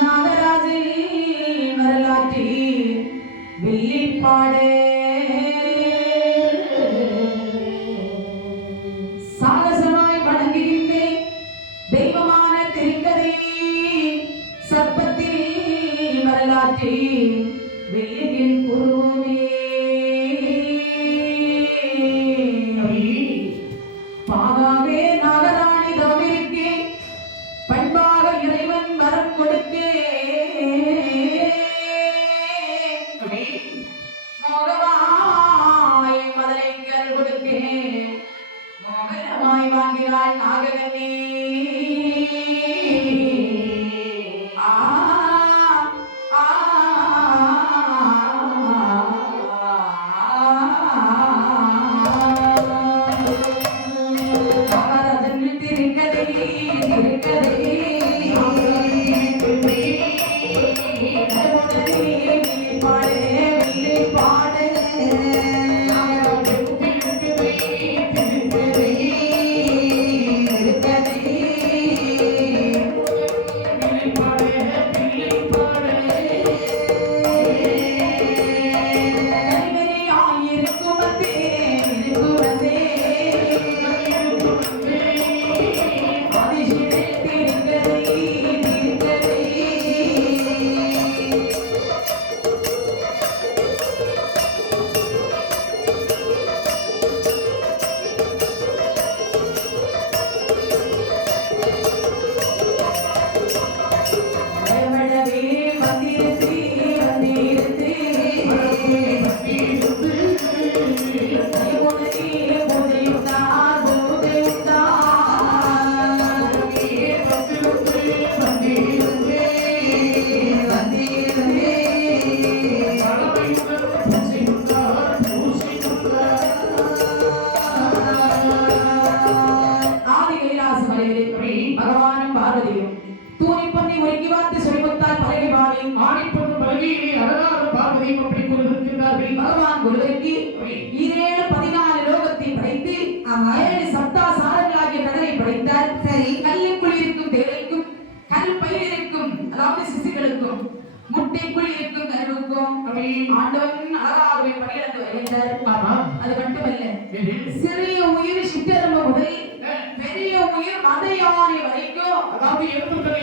நாகராஜின் வரலாற்றி வில்லிப்பாடு சாகசமாய் வணங்குகின்றேன் தெய்வமான திருக்கதை சர்ப்பத்தின் வரலாற்றி வில்லியின் குருவே பாகாவே நாகராணி தவமிருக்கே பண்பாக இறைவன் வரம் கொடுக்கே மோகமாய் மதலைக்கல் கொடுக்கே மோகமாய் வாங்கினாள் நாககன்னி பகவானும் பார்வதியும் தூணி பண்ணி ஒருக்கி வார்த்தை சொல்லிவிட்டால் பழகி பாவி ஆடிப்பொண்ணு பழகியிலே அழகாக பார்வதியும் அப்படி கொண்டிருக்கிறார்கள். பகவான் குருவிற்கு 14 லோகத்தை படைத்து 7 சப்தா சாரங்களாகிய கடலை படைத்தார். சரி, கல்லுக்குள் இருக்கும் தேவைக்கும் கல் பயிர் இருக்கும் அதாவது சிசுகளுக்கும் முட்டைக்குள் இருக்கும் கருவுக்கும் ஆண்டவன் அழகாகவே பணியிடந்து வருகின்றார். அது மட்டுமல்ல, சிறிய உயிர் சிற்றெரும்பு முதல் பெரிய உயிர் மத யானை வரைக்கும் அதாவது 84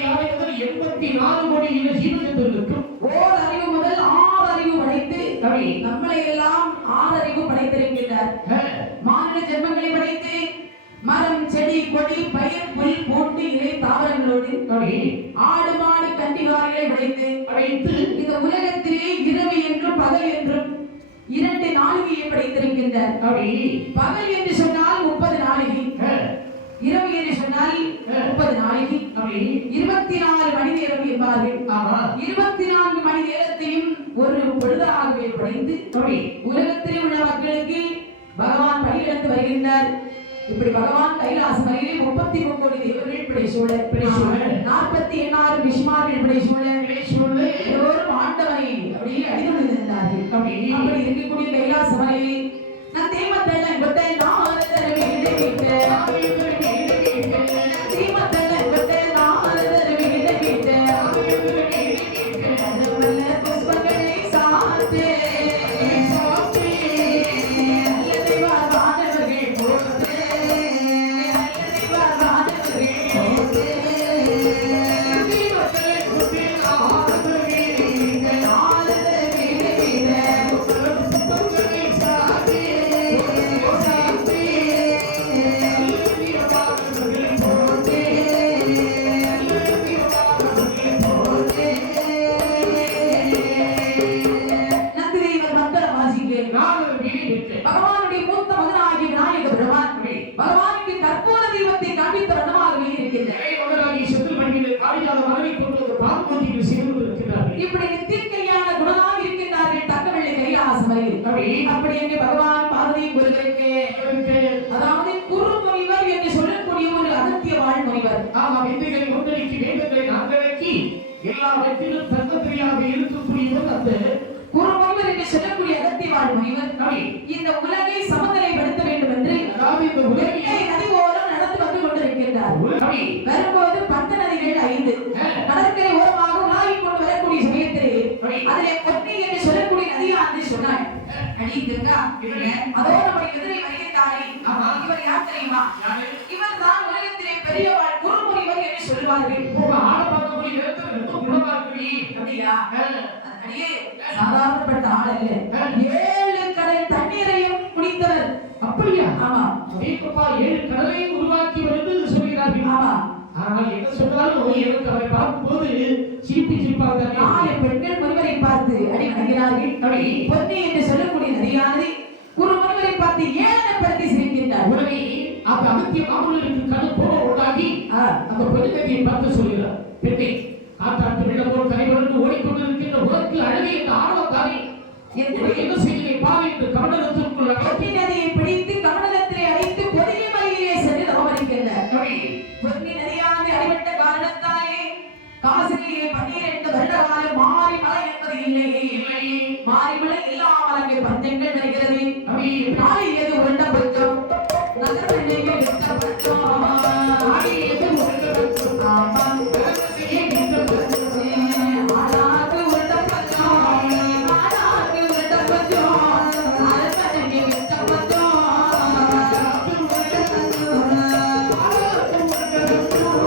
கோடி ஜீவஜந்துக்களுக்கும் ஓர் அறிவு முதல் 6 அறிவு படைத்து நம்மளை எல்லாம் 6 அறிவு படைத்திருக்கிறார். மானிட ஜென்மங்களை படைத்து மரம் செடி கொடி பயிர் புல் பூண்டு இலை தாவரங்களோடு ஆடு மாடு கண்டிகாரிகளை படைத்து இந்த உலகத்திலே இரவு என்றும் பகல் என்றும் 2 நாளிகையை படைத்திருக்கின்றார். பகல் என்று சொன்னால் 30 நாளிகை, இரவு என்று சொன்னால் 30 நாளிகை, 24 மணி நேரம் என்பார்கள். 24 மணி நேரத்தையும் ஒரு பொழுதாகவே படைத்து உலகத்திலே உள்ள மக்களுக்கு பகவான் பணியிடந்து வருகின்றார். இப்படி பகவான் கைலாச மலையிலே 33 கோடி தேவர்கள் பிழை சூழ 48 விஷ்மார்கள் பிழை சூழ எல்லோரும் ஆண்டவனை அப்படியே அடித்து இருந்தார்கள். அப்படி இருக்கக்கூடிய கைலாச மலையிலே நான் தேமத்தல்ல கொட்டை நாரதரவே பகவானுடைய மூத்த மகனாகிய விநாயக பெருமான் பகவானுக்கு கற்பூர தீபத்தை காண்பித்த வண்ணமாகவே இருக்கின்றார். இப்படி நித்தியக்கையான குணமாக இருக்கின்றார்கள் தக்கவள்ளி கைலாச மலையில். அப்படி என்று பகவான் பார்வதி குருவிற்கு அதாவது குரு முனிவர் என்று சொல்லக்கூடிய ஒரு அகத்திய வாழ் முனிவர். விந்தைகளை ஒன்றடிக்கு வேதங்களை நான்கடக்கி எல்லா வெற்றிலும் தர்மத்திரியாக இருக்கக்கூடியவர் அந்த குருமுனிவர் என்று சொல்லக்கூடிய அகத்திய வாழ் முனிவர் இந்த உலகை சமநிலைப்படுத்த வேண்டும் என்று இந்த உலகை நதி ஓரம் நடந்து வந்து கொண்டிருக்கின்றார். வரும்போது 10 நதிகள் 5 கடற்கரை ஓரமாக வந்து சொன்னாள், அடி கங்கா, அதோ நம்முடைய எதிரை வருகின்றாரே, ஆமா. இவர் யார் தெரியுமா? யாரு? இவர் தான் உலகத்திலே பெரியவர் குருமுனிவர் என்று சொல்வார்கள். உங்க ஆளை பார்க்கக்கூடிய நேரத்துல ரொம்ப குணமா இருக்கிறீ. அப்படியா? அடியே சாதாரணப்பட்ட ஆள் அல்ல. 7 கடல் தண்ணீரையும் குடித்தவர். அப்படியா? ஆமா. ஏப்பா 7 கடலையும் உருவாக்கி வந்து சொல்கிறார்கள். ஆமா. ஆனால் என்ன சொன்னாலும் எனக்கு அவரை பார்க்கும்போது சிரிப்பாக 4 பெண்கள் முனிவரை பார்த்து அடி நடிகிறார்கள். அப்படி பொன்னி என்று சொல்லக்கூடிய நதியானது ஒரு முனிவரை பார்த்து ஏளனப்படுத்தி சிரிக்கின்றார். உடனே அந்த அகத்திய மாமல்லருக்கு கடும் கோபம் உண்டாகி அந்த பெண்ணையை பார்த்து சொல்கிறார், பெண்ணை காட்டாற்று வெள்ளம் போல் கரைபுரண்டு ஓடிக்கொண்டிருக்கின்ற உலகில் அழகே இந்த ஆர்வத்தானே என்ன செய்கிறேன் பாரு என்று கமண்டலத்திற்குள் பொன்னி நதியை பிடித்து கமண்டலத்திலே அழைத்து பொதிகை மலையிலே சென்று தவமளிக்கின்றார். பொன்னி நதியானது அடிபட்ட காரணத்தாலே காசினிலே 12 வருட காலம் மாறி மலை என்பது இல்லை. மாறி மலை இல்லாமல் அங்கே பஞ்சங்கள் வருகிறது. நாளை எது உருண்ட பஞ்சம், நகரத்திலேயே விட்ட பஞ்சம், நாளை எது உருண்ட பஞ்சம், ஆமா நகரத்திலேயே விட்ட பஞ்சம், ஆனாக்கு உருண்ட பஞ்சம், ஆனாக்கு உருண்ட பஞ்சம், அரசனையே விட்ட பஞ்சம், ஆனாக்கு உருண்ட பஞ்சம், ஆனாக்கு உருண்ட பஞ்சம்,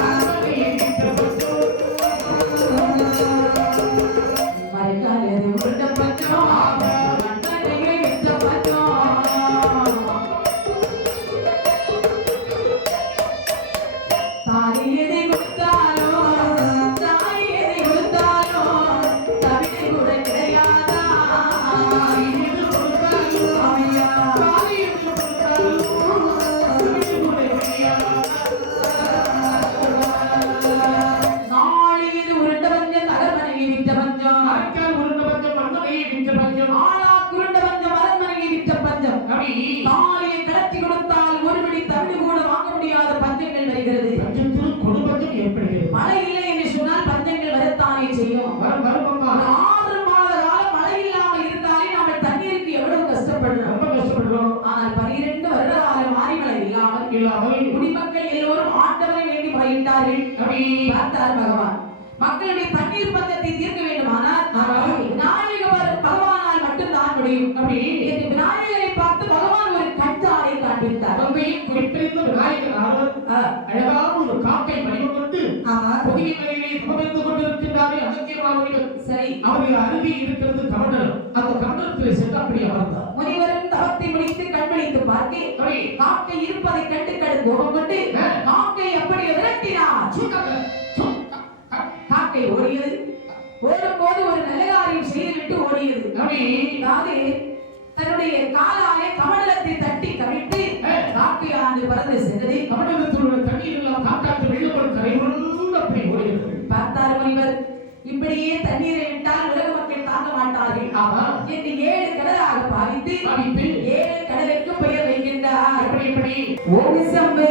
அரசனையே விட்ட பஞ்சம், மறைக்காலே உருண்ட பஞ்சம், அரசனையே விட்ட பஞ்சம். தாய் எதை கொடுத்தாலும் தாய் எதை கொடுத்தாலும் தவிடு கூட கிடையாதா? எது கொடுத்தாலும் ஐயா தாய் எது கொடுத்தாலும் தவிடு கூட கிடையாதா? நாளை இது உருண்ட பஞ்சம், நகர்மனையை விட்ட பஞ்சம், அரக்கால் உருண்ட பஞ்சம், மன்னரையை விட்ட பஞ்சம், ஆளாக்கு உருண்ட பஞ்சம், அரண்மனையை விட்ட பஞ்சம். தாலியை கலத்தி கொடுத்தால் ஒரு பிடி தவிடு கூட வாங்க முடியாத பஞ்சங்கள் வருகிறது. பஞ்சத்தில் கொடுபஞ்சம் ஏற்படுகிறது. மழை இல்லை என்று சொன்னால் பஞ்சங்கள் வரத்தானே செய்யும். வருமம்மா ஒரு 6 மாத காலம் மழை இல்லாமல் இருந்தாலே நாம தண்ணீருக்கு எவ்வளவு கஷ்டப்படுறோம். ரொம்ப கஷ்டப்படுறோம். ஆனால் 12 வருட காலம் மாறி மழை இல்லாமல் குடிமக்கள் எல்லோரும் ஆண்டவரை வேண்டி முறையிட்டார்கள். பார்த்தார் பகவான், மக்களுடைய தண்ணீர் பஞ்சத்தை தீர்க்க வேண்டுமானால் விநாயகர் பகவானால் மட்டும்தான் முடியும். என்று விநாயகரை பார்த்து பகவான் ஒரு கஞ்சாலை காண்பித்தார். தந்தையின் குறிப்பிட்ட விநாயகர் அழகான ஒரு காக்கை வடிவம் கொண்டு பொதிகை மலையிலே சுமந்து கொண்டிருக்கின்றாரே அகத்திய மாமுனிவர். சரி, அவருடைய அருகே இருக்கிறது கமண்டலம். அந்த கமண்டலத்தில் சென்று அப்படி அமர்ந்தார். முனிவரும் தவத்தை முடித்து கண்விழித்து பார்த்து காக்கை இருப்பதை கண்டு கடும் கோபம் கொண்டு காக்கை அப்படி விரட்டினார். காக்கை ஓடியது. ஓடும்போது ஒரு நல்ல காரியம் செய்துவிட்டு ஓடியது. அதாவது தன்னுடைய காலாலே கமண்டலத்தை தட்டி கவிழ்த்து காக்கையாண்டு பறந்து சென்றது. கமண்டலத்தில் உள்ள தண்ணீர் எல்லாம் காக்காற்று வெள்ளப்படும் கரைபுரண்டு அப்படி ஓடுகிறது. பார்த்தார் முனிவர், இப்படியே தண்ணீரை விட்டால் உலக மக்கள் தாங்க மாட்டார்கள். என்று 7 கடலாக பாவித்து 7 கடலுக்கு பெயர் வைக்கின்றார். எப்படி ஓம் சம்பே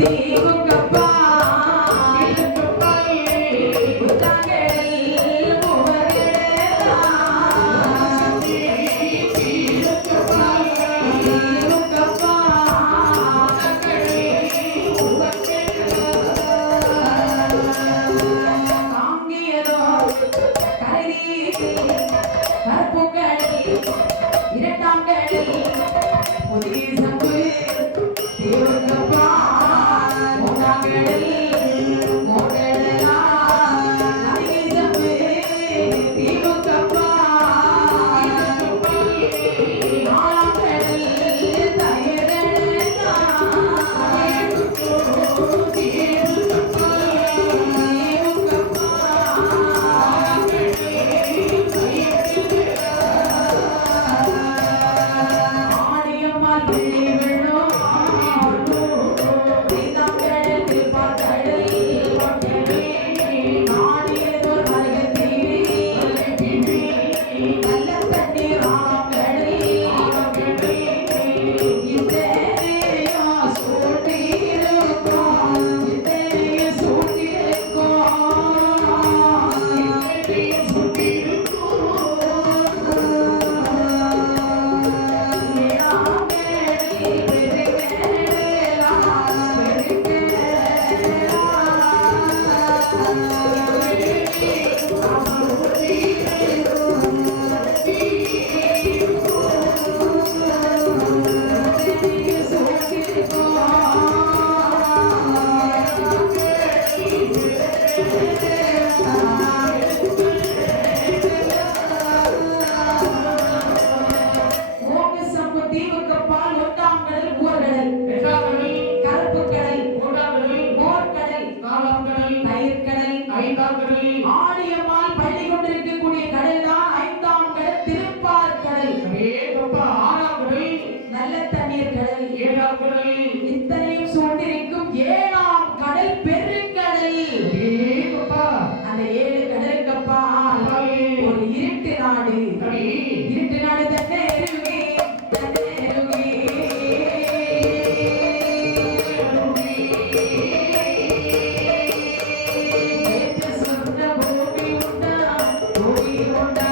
தீவுக்கப்பா இரண்டாம் கடல் புதிய சம்பு தேவக்கப்பா மூன்றாம் கடல் மோடலா நதிகை சம்பு தேவக்கப்பா நாலாம் கடல் தயரனா தேவக்கப்பா ஆடியம்மாள் பிள்ளை வெள்ளம் நீதாங்கடல் திருப்பாக்கடல் நாடியதோர் மருகத்தீவு நல்ல தண்ணீர் ஆழக்கடல் இத்தனையோ சூட்டியிருக்கோம் இத்தனையோ சூட்டியிருக்கோம் ஆடியம்மாள் பள்ளி கொண்டிருக்கக்கூடிய கடல் தான் 5ஆம் கடல் திருப்பார் கடல். ஆறாம் கடல் நல்ல தண்ணீர் கடல். 7ஆம் கடல் இத்தனையும் சூழ்ந்திருக்கும் 7ஆம் கடல் பெருங்கடல். அந்த 7 கடலுக்கப்பா ஒரு இருட்டு நாடு. இருட்டு நாடு தன்னே அருகே தன்னே அருகே சொன்ன பூமி உண்டா பூமி உண்டா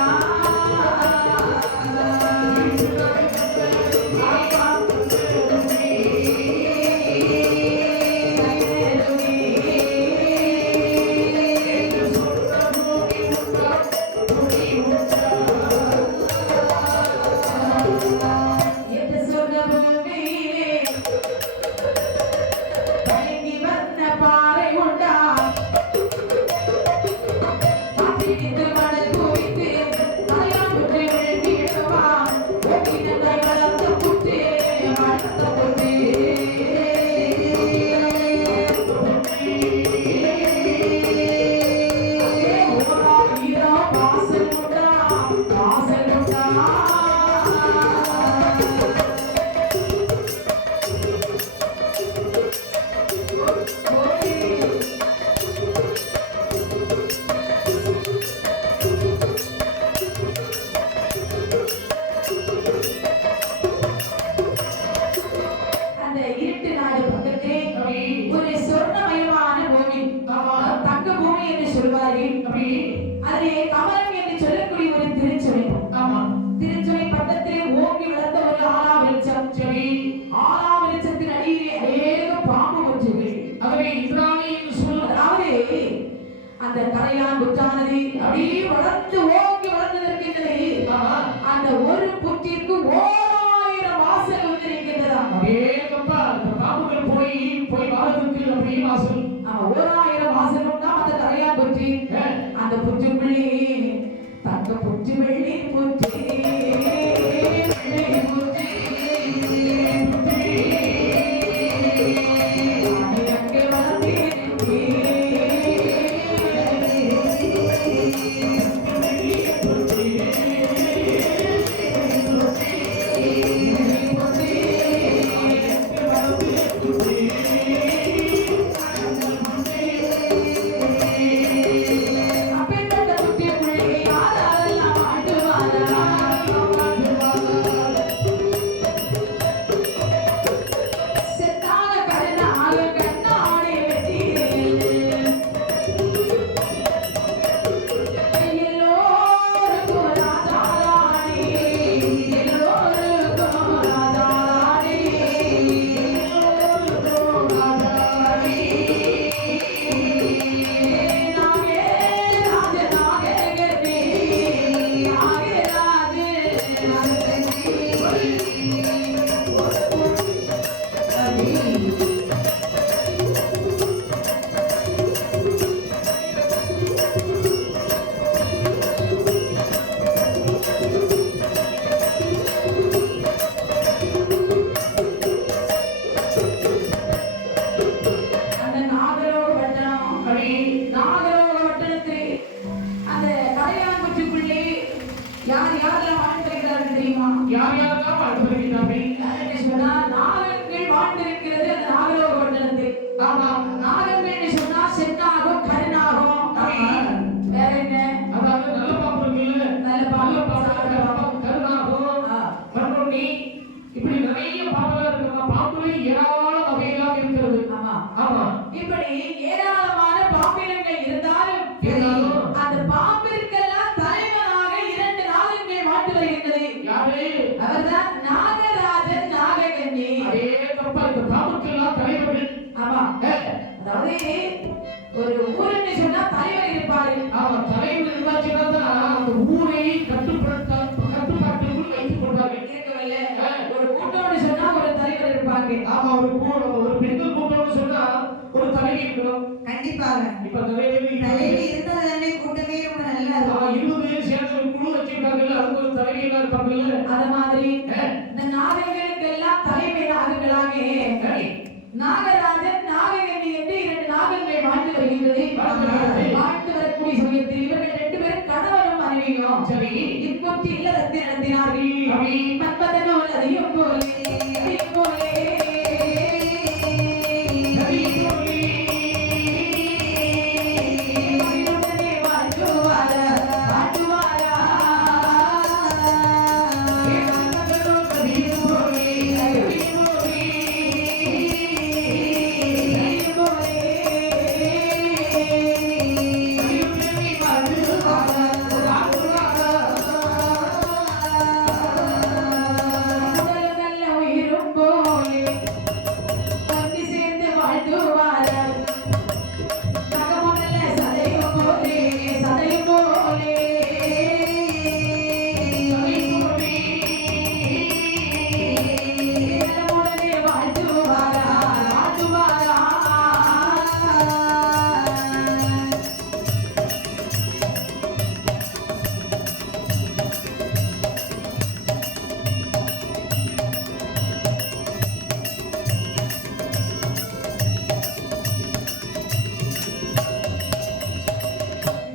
அதிலே கமலம் என்று சொல்லக்கூடிய ஒரு திருச்சபை. திருச்சபை பக்கத்திலே ஓங்கி வளர்ந்த ஒரு ஆலாவிருட்சம். ஆலாவிருட்சத்தின் அடியிலே அநேக பாம்பு ஒன்றுகள். ஆகவே இஸ்ராயேல் என்று சொல்லுவது அந்த கரையான் புற்றானது அப்படியே வளர்ந்து ஓங்கி வளர்ந்திருக்கின்றது. அந்த ஒரு புற்றிற்கு 1000 வாசல் வந்திருக்கின்றதா. பாம்புகள் போய் வாழ்வதற்கு அப்படியே வாசல் 1000 வாசல் உண்டா அந்த கரையான் புற்றி. அந்த புற்றுக்குள்ளே தங்க புற்று வெள்ளி புற்றி இப்படி ஏராளமான பாம்பினங்கள் இருந்தாலும் அந்த பாம்பிற்கெல்லாம் தலைவனாக 2 நாகங்கள் வாழ்ந்து வருகின்றது. அவர்தான் நாகராஜன் நாககன்னி. பாம்புக்கெல்லாம் தலைவர்கள். அதாவது ஒரு ஊருன்னு சொன்னா தலைவர் இருப்பாரு. தலைவர் இருந்தாச்சுன்னா அந்த ஊரை கட்டுப்பாட்டுக்குள் வைத்துக் கொள்வார்கள். இருக்கவில்லை, ஒரு கூட்டம்னு சொன்னா ஒரு தலைவர் இருப்பாங்க. ஒரு பெண்கள் கூட்டம்னு சொன்னா ஒரு தலைவி இருக்கணும். கண்டிப்பாக. இப்ப தலைவி இருந்தாலே கூட்டமே ரொம்ப நல்லா இருக்கும். 20 பேர் சேர்ந்து ஒரு குழு வச்சிருக்காங்கல்ல, அது ஒரு தலைவி எல்லாம் இருப்பாங்கல்ல. அத மாதிரி இந்த நாகங்களுக்கெல்லாம் தலைமை நாகங்களாக நாகராஜன் நாககன்னி என்று 2 நாகங்கள் வாழ்ந்து வருகின்றது. வாழ்ந்து வரக்கூடிய சமயத்தில் மனைவியும் சரி இன்புற்று இல்லறத்தை நடத்தினார்கள். அவை மன்மதனோடு அதையும் போலே அதையும் போலே சரி போலே மகிழுடனே வாழ்த்துவாரா வாழ்த்துவாரா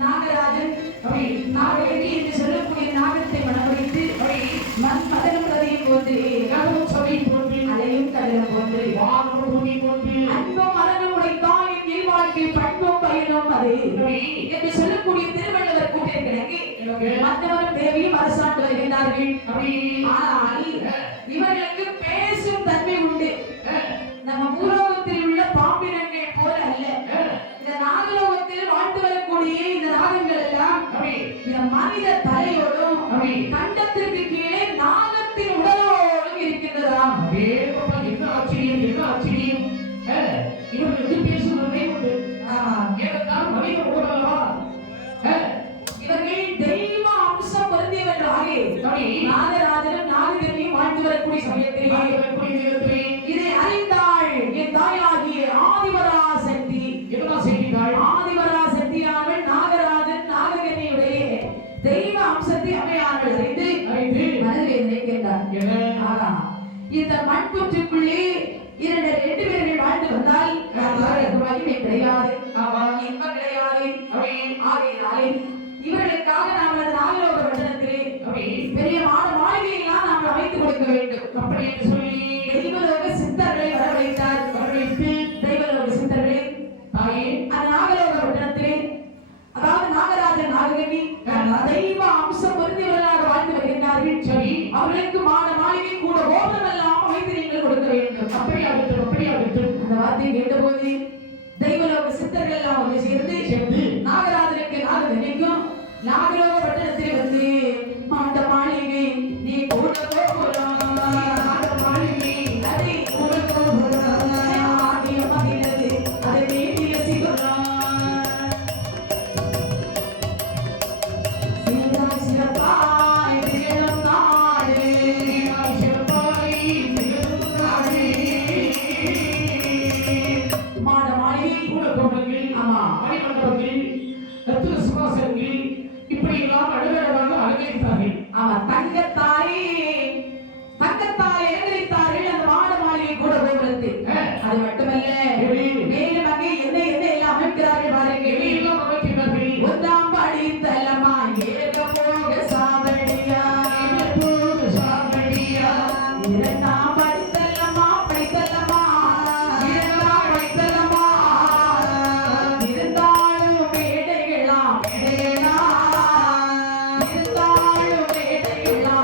நாகராஜன் நாகவேணி என்று சொல்லக்கூடிய நாகத்தை மணமுடித்து மன்மதனும் கதையும் போன்று அலையும் கடலும் போன்று அன்பும் மரணம் உடைத்தான் என் இல்வாழ்க்கை பண்பும் பயனும் அது என்று சொல்லக்கூடிய திருவள்ளுவர் கூட்டிற்கு மற்றவரும் தேவியும் அரசாண்டு வருகின்றார்கள். ஆனால் இவர்களுக்கு பேசும் தன்மை உண்டு. நம்ம பூலோகத்தில் உள்ள பாம்பினங்கள் போல அல்ல. இந்த நாகலோகத்தில் வாழ்ந்து வரக்கூடிய இந்த நாகங்கள் எல்லாம் இந்த மனித தலையோடும் கண்டத்திற்கு கீழே நாகத்தின் உடலோடும் இருக்கின்றதாம். என்ன ஆச்சரியம் என்ன ஆச்சரியம் இவர்களுக்கு பேசுவதே உண்டு. ஏனென்றால் மனித உடலா இவர்கள் தெய்வ அம்சம் பொருந்தியவர்களாக நாகராஜனும் நாககன்னியும் வாழ்ந்து வரக்கூடிய சமயத்திலே இதை அறிந்தாள் என் தாயாகிய ஆதிபராசக்தி. என்னதான் செய்கிறாள்? ஆதிபராசக்தியானவள் நாகராஜன் நாககன்னியுடைய தெய்வ அம்சத்தை அம்மையார்கள் அறிந்து மனதில் நினைக்கின்றார். ஆகா, இந்த மண்புற்றுக்குள்ளே ரெண்டு பேர்கள் வாழ்ந்து வந்தால் மகிமை கிடையாது, இன்பம் கிடையாது. ஆகையினாலே இவர்களுக்காக நாம் நாகலோக வட்டத்திலே பெரிய மாளிகையெல்லாம் நாம் அமைத்துக் கொடுக்க வேண்டும். அப்படி என்று சொல்லி தெய்வலோக சித்தர்களை வரவழைத்தார். வரவழைத்து தெய்வலோக சித்தர்களை தாயே அந்த நாகலோக வட்டத்திலே, அதாவது நாகராஜன் நாககன்னி தெய்வ அம்சம் பொருந்தியவர்களாக வாழ்ந்து வருகின்றார்கள். சரி அவர்களுக்கு மாளிகை கூட ஹோமம் எல்லாம் அமைத்து நீங்கள் கொடுக்க வேண்டும். அப்படி ஆகட்டும் அப்படி ஆகட்டும். அந்த வார்த்தையை கேட்டபோது தெய்வலோக சித்தர்கள் எல்லாம் ஒன்று சேர்ந்து நாகராஜனுக்கு நாககன்னிக்கும் நாகலோக பட்டணத்தில் வந்து மாண்ட மாளிகை நீ கூட போகலாம், மாளிகை அதை கூட போகலாம், ஆகிய மகிழ்ந்தது அதை வேண்டி ரசிக்கலாம். சிறப்பாய் திகழும் நாடு, சிறப்பாய் திகழும் நாடு. மாட மாளிகை கூட கோபங்கள் ஆமா மணிமண்டபங்கள் ரத்தின சுவாசங்கள் இப்படி எல்லாம் அழகழகாக அலங்கரித்தார்கள். அவன் தங்கத்தாய் அலங்கரித்தார்கள் அந்த மாட மாளிகை கூட கோபுரத்தில். அது மட்டுமல்ல, மேலும் அங்கே என்ன என்ன எல்லாம் அமைக்கிறார்கள் பாருங்கள். எல்லாம் அமைக்கிறார்கள். ஒன்றாம் படி தலமா ஏக போக சாவடியா, சாவடியா இரண்டாம் படி தலமா படித்தலமா, இரண்டாம் படித்தலமா இருந்தாலும் மேடைகளா மேடைகளா, இருந்தாலும் மேடைகளா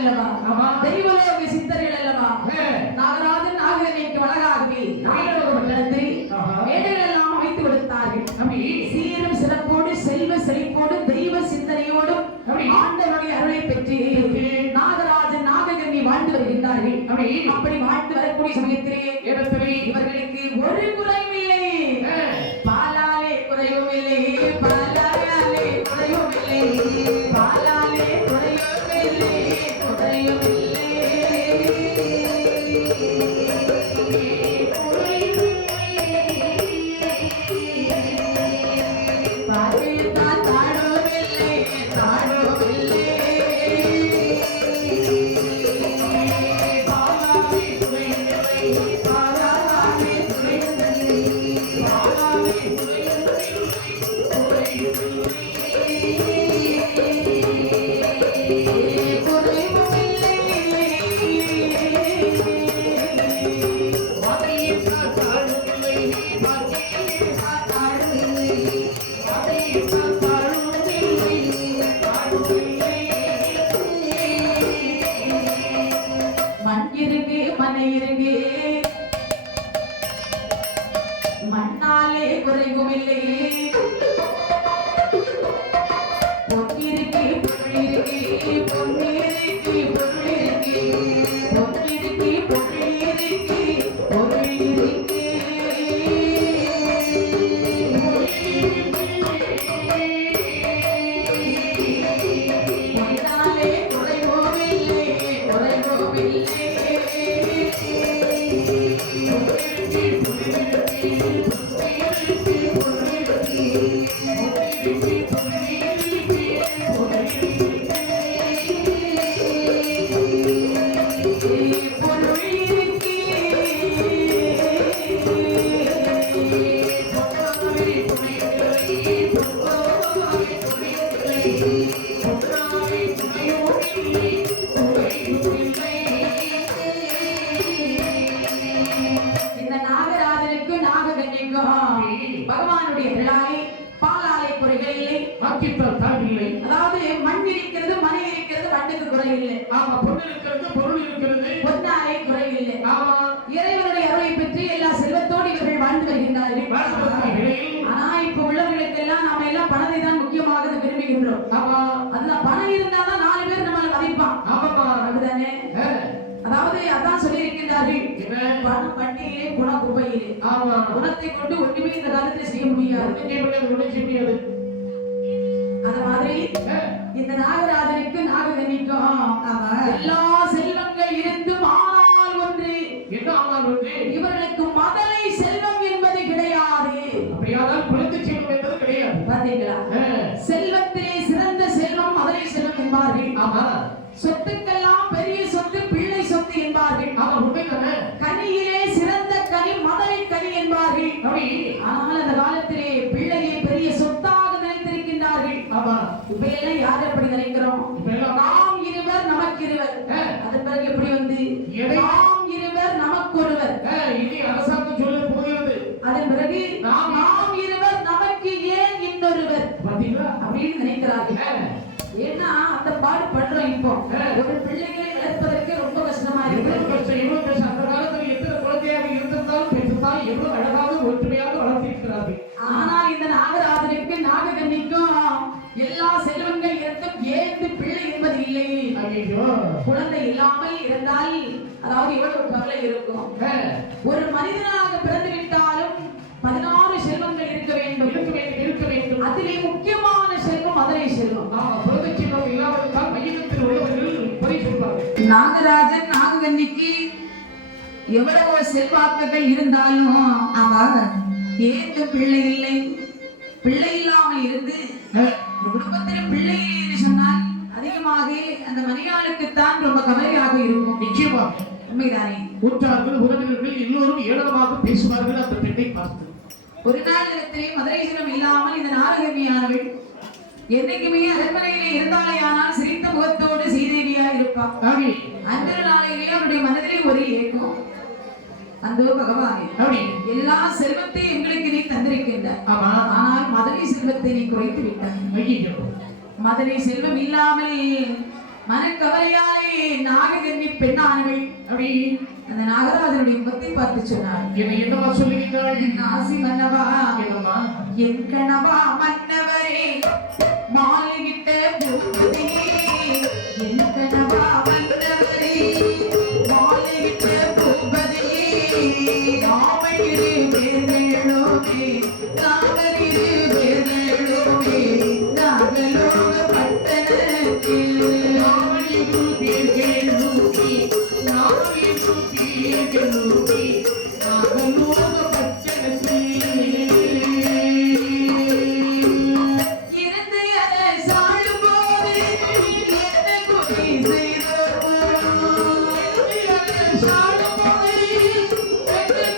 அல்லவா ஆமா. தெய்வலோக சித்தர்கள் அல்லவா நாகராஜன் நாகரணிக்கு அழகாகவே நாகரத்தை ஆஹா. மேடைகள் எல்லாம் அமைத்து கொடுத்தார்கள் அப்படி சீரும் சிறப்போடு செல்வ செழிப்போடு தெய்வ சிந்தனையோடும் அப்படி. ஆண்டவருடைய அருளை பெற்று நாகராஜன் நாககன்னி வாழ்ந்து வருகின்றார்கள் அப்படி வாழ்ந்து வரக்கூடிய சமயத்திலே இடத்திலே இவர்களுக்கு ஒரு குறையும் இல்லை பாலாலே குறையும் இல்லை பாலாலே குறையும் இல்லை பாலாலே குறையும் இல்லை குறையும் இல்லை பாதையத்தான் தாழவில்லை தாழவில்லை பாலாலே குறையும் பாலாலே குறையும் பாலாலே மண் இருக்கு மனை இருக்கு மண்ணாலே குறைவும் இல்லை பொன்னிருக்கு பொருள் இருக்கு பொன்னிருக்கு பொருள் இருக்கு பொன்னிருக்கு பொருள் இருக்கு பொருள் இருக்கு மண்ணாலே குறைவும் இல்லை குறைவும் இல்லை இந்த நாகராஜனுக்கு நாககன்னிக்கும் பகவானுடைய விழாவை பாலாலை குறைகள் இல்லை வாக்கியத்தால் தாழ்வில்லை. அதாவது மண் இருக்கிறது மனை இருக்கிறது மண்ணுக்கு குறையில்லை ஆமா, பொண்ணு இருக்கிறது பொருள் இருக்கிறது. பொன்னாலை குறையில்லை ஆமா, இறைவனுடைய அருளை பெற்று எல்லா செல்வத்தோடு இவர்கள் வாழ்ந்து வருகின்றார்கள் வாழ்வதற்கு இடையில் ஆனா இப்ப உள்ளவர்களுக்கெல்லாம் நாம எல்லாம் பணத்தை தான் முக்கியமாக விரும்புகின்றோம் ஆமா அதுதான் பணம் இருந்தாதான் 4 பேர் நம்மளை மதிப்பான் ஆமாமா அதுதானே அதாவது அதான் சொல்லி இருக்கின்றார்கள் என்ன? பணம் பண்டிகையிலே குணம் குப்பையிலே ஆமா, குணத்தை கொண்டு ஒன்றுமே இந்த காலத்தில் செய்ய முடியாது ஒன்றும் செய்ய முடியாது. அந்த மாதிரி இந்த நாகராஜனுக்கு நாககன்னிக்கும் ஆமா. எல்லா செல்வங்கள் இருந்தும் ஆனால் ஒன்று என்ன ஆனால் ஒன்று? இவர்களுக்கு மதலை செல்வம் என்பது கிடையாது. அப்படியானால் குழந்தை செல்வம் என்பது கிடையாது. பாத்தீங்களா? செல்வத்திலே சிறந்த செல்வம் மதலை செல்வம் என்பார்கள். ஆமா, சொத்துக்கெல்லாம் பெரிய சொத்து பிள்ளை சொத்து என்பார்கள். ஆமா, உண்மைதானே? கனியிலே சிறந்த கனி மதலை கனி என்பார்கள். அப்படி. ஆனால் அந்த காலத்திலே பிள்ளையை பெரிய சொத்தாக நினைத்திருக்கின்றார்கள். ஆமா, இப்ப எல்லாம் யார் எப்படி நினைக்கிறோம்? இப்ப எல்லாம் நாம் இருவர் நமக்கு இருவர். அதன் பிறகு எப்படி வந்து எதை? நாம் இருவர் நமக்கொருவர். இனி அரசாங்கம் சொல்ல போகிறது. அதன் பிறகு நாம் நாம் இருவர் நமக்கு ஏன் இன்னொருவர் பாத்தீங்களா? அப்படின்னு நினைக்கிறார்கள். ஏன்னா அந்த பாடு பண்றோம். இப்போ ஒரு பிள்ளைகளை வளர்ப்பதற்கு ரொம்ப கஷ்டமா எவ்வளவு இருக்கு. கஷ்டம், எவ்வளவு கஷ்டம். அந்த காலத்தில் எத்தனை குழந்தையாக இருந்திருந்தாலும் பெற்றிருந்தாலும் எவ்வளவு அழகாக ஒற்றுமையாக வளர்த்திருக்கிறார்கள். ஆனால் இந்த நாகராஜனுக்கு நாககன்னிக்கும் எல்லா செல்வங்கள் இருந்தும் ஏந்து பிள்ளை என்பது இல்லை. ஐயோ, குழந்தை இல்லாமல் இருந்தால் அதாவது எவ்வளவு கவலை இருக்கும். ஒரு மனிதனாக பிறந்து விட்டாலும் 16 செல்வங்கள் இருக்க வேண்டும். இருக்க வேண்டும், இருக்க வேண்டும். அதிலே முக்கியமான செல்வம் மதுரை செல்வம். ஆமா, குழந்தை செல்வம் இல்லாவிட்டால் மையத்தில் உள்ளவர்கள் பொய் சொல்வார்கள். நாகராஜன் நாககன்னிக்கு எவ்வளவோ செல்வாக்குகள் இருந்தாலும் ஆமா. ஏந்து பிள்ளை இல்லை. பிள்ளை இல்லாமல் இருந்து குடும்பத்தில் பிள்ளை இல்லை என்று சொன்னால் அதிகமாக அந்த மணியாளுக்குத்தான் ரொம்ப கவலையாக இருக்கும். நிச்சயமாக உண்மைதானே? உற்றார்கள் உறவினர்கள் எல்லோரும் ஏளனமாக பேசுவார்கள் அந்த பெண்ணை பார்த்து. ஒரு நாள் இடத்திலே மதுரை செல்வம் இல்லாமல் இந்த நாககன்னியானவள் என்னைக்குமே அரண்மனையிலே இருந்தாலே ஆனால் சிரித்த முகத்தோடு சீதேவியா இருப்பாள். அந்த நாளையிலே அவருடைய மனதிலே ஒரு ஏக்கம். அந்த பகவானே, எல்லா செல்வத்தையும் எங்களுக்கு நீ தந்திருக்கின்றாய். ஆனால் மதுரை செல்வத்தை நீ குறைத்து விட்டாய். மதுரை செல்வம் இல்லாமல் மனக்கவலையாலே நாககன்னி பெண்ணானவள் அப்படி அந்த நாகராஜனுடைய முகத்தை பார்த்து சொன்னாள். என்னவா சொல்லுகிறாள்? ஆசி மன்னவா, என்னம்மா? என் கணவா மன்னவரே, மாலையிட்ட பூபதியே, என் கணவா மன்னவரே, மாலையிட்ட பூபதியே, நாமகிரி வேதேளோமே, நாகரிரு வேதேளோமே, நாகலோக பட்டணத்தில் நாகரிரு வேதேளோமே, நாகரிரு வேதேளோமே, நாகலோக பட்டணத்தில் இருந்து அரசாளும் போது என்ன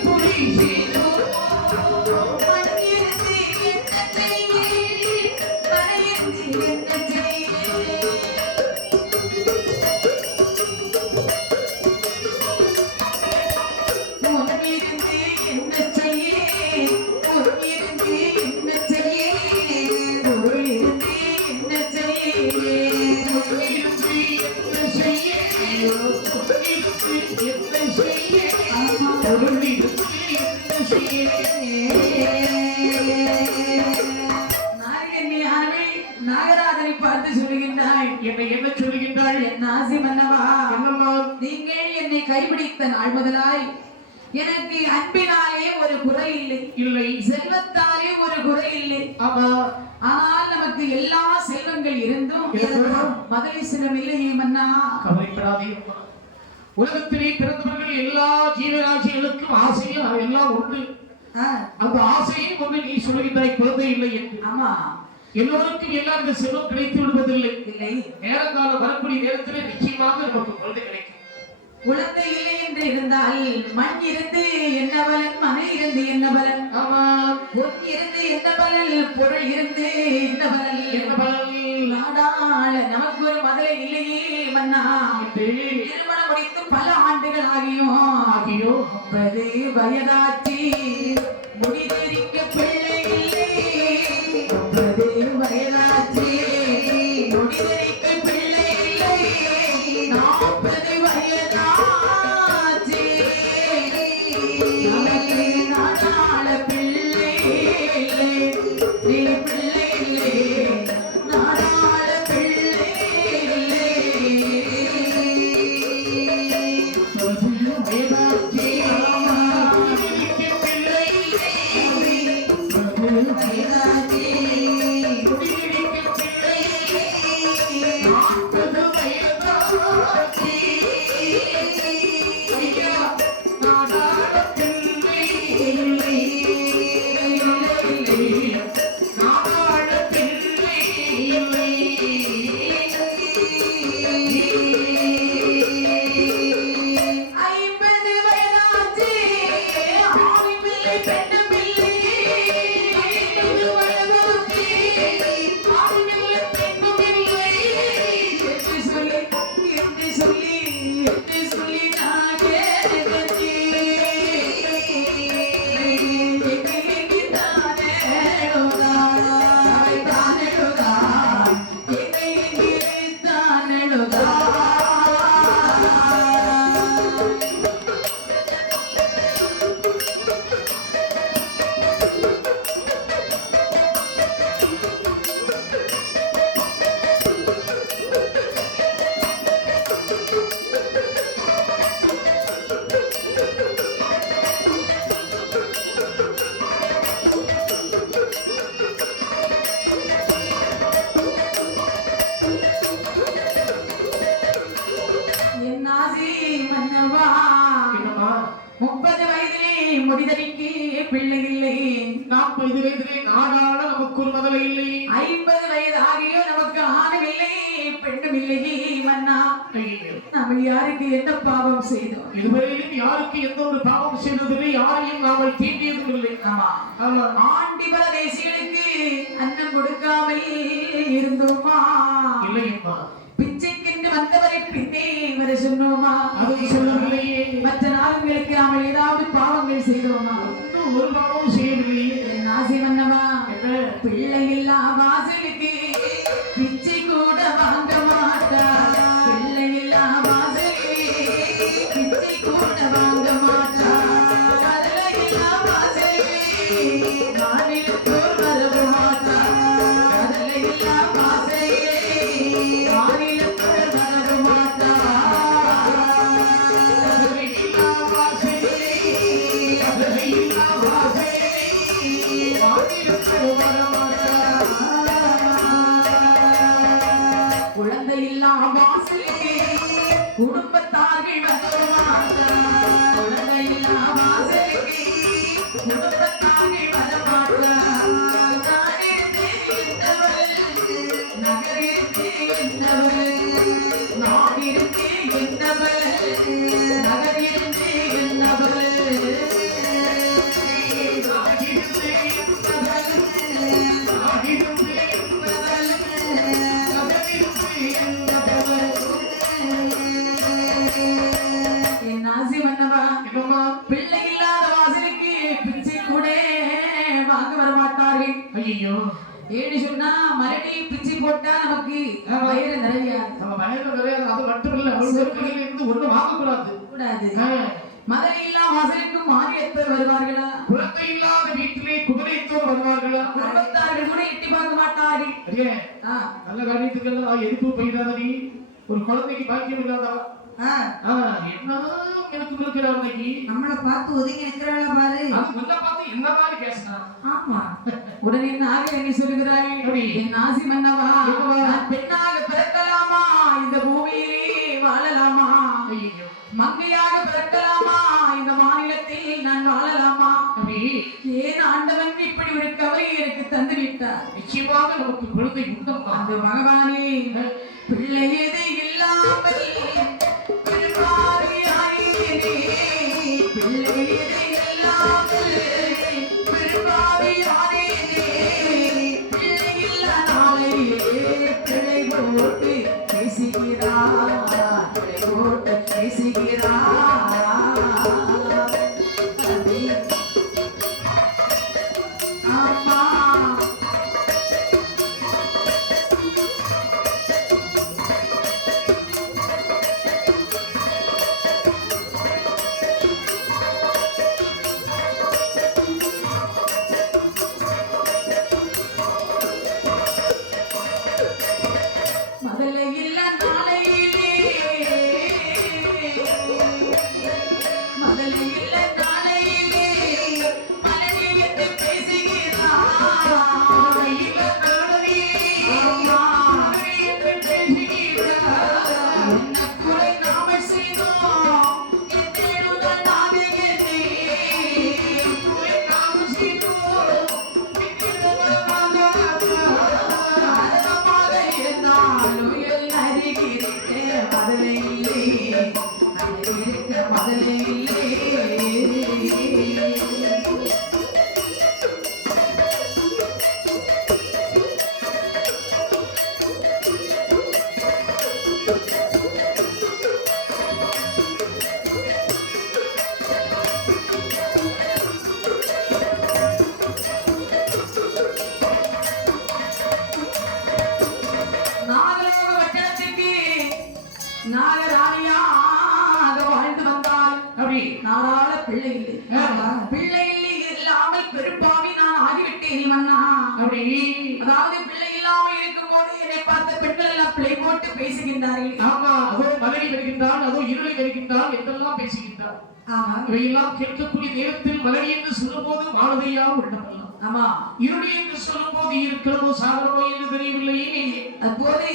குறை செய்தோமோ, மண்ணிருந்து என்ன செய்ய, மலையிருந்து என்ன செய்ய, முன்னிருந்து என்ன செய்ய, முன்னிருந்து என்ன செய்ய, பொருளிருந்து என்ன செய்ய, நாககன்னியானவள் நாகராஜனை பார்த்து சொல்லுகின்றாள். என்ன சொல்லுகின்றாள்? என் ஆசி மன்னவா, என்னம்மா? நீங்கள் என்னை கைப்பிடித்த நாள் முதலாய் எனக்கு அன்பினாலே ஒரு குறை இல்லை, இல்லை. செல்வத்தாலே ஒரு குறை இல்லை. ஆமா. ஆனால் நமக்கு எல்லா செல்வங்கள் இருந்தும் இருந்தும் மதலிசனம் இல்லையே மன்னா. கவலைப்படாதே அம்மா. உலகத்திலே பிறந்தவர்கள் எல்லா ஜீவராசிகளுக்கும் ஆசையும் எல்லாம் உண்டு. அந்த ஆசையும் கொண்டு நீ சொல்லுகின்றாய் குழந்தை இல்லை என்று. ஆமா, எல்லோருக்கும் எல்லா இந்த செல்வம் கிடைத்து விடுவதில்லை. இல்லை. நேரங்காலம் வரக்கூடிய நேரத்தில் நிச்சயமாக நமக்கு குழந்தை கிடைக்கும். குழந்தை இல்லை என்று இருந்தால் மண் இருந்து என்ன பலன், மனை இருந்து என்ன பலன், ஆமா. பொன் இருந்து என்ன பலன், பொருள் இருந்து என்ன பலன், என்ன பலன்? நாடாள நமக்கு ஒரு மதலை இல்லையே மன்னா. திருமணம் முடித்து பல ஆண்டுகள் ஆகியும் 50 வயதாச்சு, முடிதெரிக்க பிள்ளை இல்லை. 50 வயதாச்சு, முடிதெரிக்க பிள்ளை இல்லை. 40 வயதாச்சு, நமக்கு நாடாள பிள்ளை இல்லை. நீ பிள்ளை இல்லை, நாடாள பிள்ளை இல்லை. மன்னவா, 30 வயதிலே முடிதறிக்கு பிள்ளை இல்லை. 40 வயதிலே நாடாள நமக்கு ஒரு மதலை இல்லை. 50 வயது ஆகியும் நமக்கு ஆணும் இல்லை, பெண்ணும் இல்லையே மன்னா. நம்ம யாருக்கு என்ன பாவம் செய்தோம்? இதுவரையிலும் யாருக்கு எந்த ஒரு பாவம் செய்ததில்லை, யாரையும் நாமல் தீண்டியதும் இல்லை. ஆமா, ஆண்டிபர தேசிகளுக்கு அன்னம் கொடுக்காமல் இருந்தோமா? இல்லையம்மா. பிச்சைக்கென்று வந்தவரை பின்னே வர சொன்னோமா? அதை சொல்லவில்லையே. மற்ற நாளுங்களுக்கு நாமல் ஏதாவது பாவங்கள் செய்தோமா? ஒரு பாவமும் செய்யவில்லையே. என் ஆசை மன்னவா, பிள்ளை இல்லா வாசலுக்கு பிச்சை கூட வாங்க மாட்டா. வாசலுக்கு குடும்பத்தார்கள் வரமாட்டார். குழந்தையில்லா வாசலுக்கு குடும்பத்தார்கள் வரமாட்டார். நாடிருந்து என்னவள், நகரிருந்து என்னவள், நாடிருந்து என்னவள், நகரிருந்து என்னவள், என் ஆசி மன்னவா, பிள்ளை இல்லாத வாசலுக்கு பிச்சை கூட வாங்க வரமாட்டார்கள். ஐயோ ஏன்னு சொன்னா மறுபடியும் பிச்சை போட்டா நமக்கு வயிறு நிறையாது. நம்ம வயது நிறைய அது மட்டும் இல்ல இருந்து ஒண்ணு வாங்கக்கூடாது கூடாது. மதுரை இல்லா வாசலுக்கு மாரியத்தர் வருவார்களா? குழந்தை இல்லாத வீட்டிலே குதிரைத்தோர் வருவார்களா? குடும்பத்தார்கள் கூட எட்டி பார்க்க மாட்டார்கள். அடியே நல்ல காரியத்துக்கெல்லாம் எதிர்ப்பு போயிடாத நீ. ஒரு குழந்தைக்கு பாக்கியம் இல்லாதா? என்ன எனக்கு இருக்கிறார் இன்னைக்கு நம்மள பார்த்து ஒதுங்கி நிக்கிறவள பாரு. அது முன்ன பார்த்து என்ன மாதிரி பேசினான். ஆமா, உடனே நாக என்ன சொல்கிறார்கள்? என் ஆசி மன்னவா, நான் பெண்ணாக பிறக்கலாமா? இந்த பூமியிலே வாழலாமா? ஐயோ மங்கையாக பிறக்கலாமா? இந்த மாநிலத்தில் நான் வாழலாமா? ஏன் ஆண்டவன் இப்படி ஒரு கவலை எனக்கு தந்து விட்டார்? நிச்சயமாக நமக்கு குழந்தை உண்டம்மா. அந்த பகவானே, பிள்ளை எது இல்லாமல் பெரும்பாவியாயினே, பிள்ளை எது இல்லாமல் பெரும்பாவியாயினே, பிள்ளை இல்லா நாளையே பிள்ளை போட்டு பேசுகிறார், பிள்ளை போட்டு பேசுகிறார். ஆமா, முதல்ல இல்ல நாளையிலே, முதல்ல இல்ல நாளையிலே பழனியத்தை பேசுகிறார். இல்ல நாளையிலே பழனியத்தை பேசுகிறார். என்ன குறை நாம செய்தோம், எத்தேடுதல் நாவிகத்தை குறை நாம செய்தோம், எத்தேடுதல் நாவிகத்தை இருந்தாலும் எல் அருகிருக்க மதலையிலே, அருகிருக்க மதலையிலே. நாகலோக வட்டத்துக்கு நாகராணியாக வாழ்ந்து வந்தாள். அப்படி நாடாள பிள்ளை இல்லை. பிள்ளை இல்லை இல்லாமல் பெரும்பாவி நான் ஆகிவிட்டேன் மன்னா. அப்படி அதாவது பிள்ளை இல்லாமல் இருக்கும் போது என்னை பார்த்த பெண்கள் எல்லாம் பிள்ளை போட்டு பேசுகின்றார்கள். ஆமா, அதோ மலையை வருகின்றான், அதோ இருளை வருகின்றான் என்றெல்லாம் பேசுகின்றான். ஆமா, இவையெல்லாம் கேட்கக்கூடிய நேரத்தில் மலடி என்று சொல்லும் போது மாலதையா உள்ளதெல்லாம். ஆமா, இருளை என்று சொல்லும் போது இருக்கிறதோ சாகரமோ என்று தெரியவில்லையே. அப்போது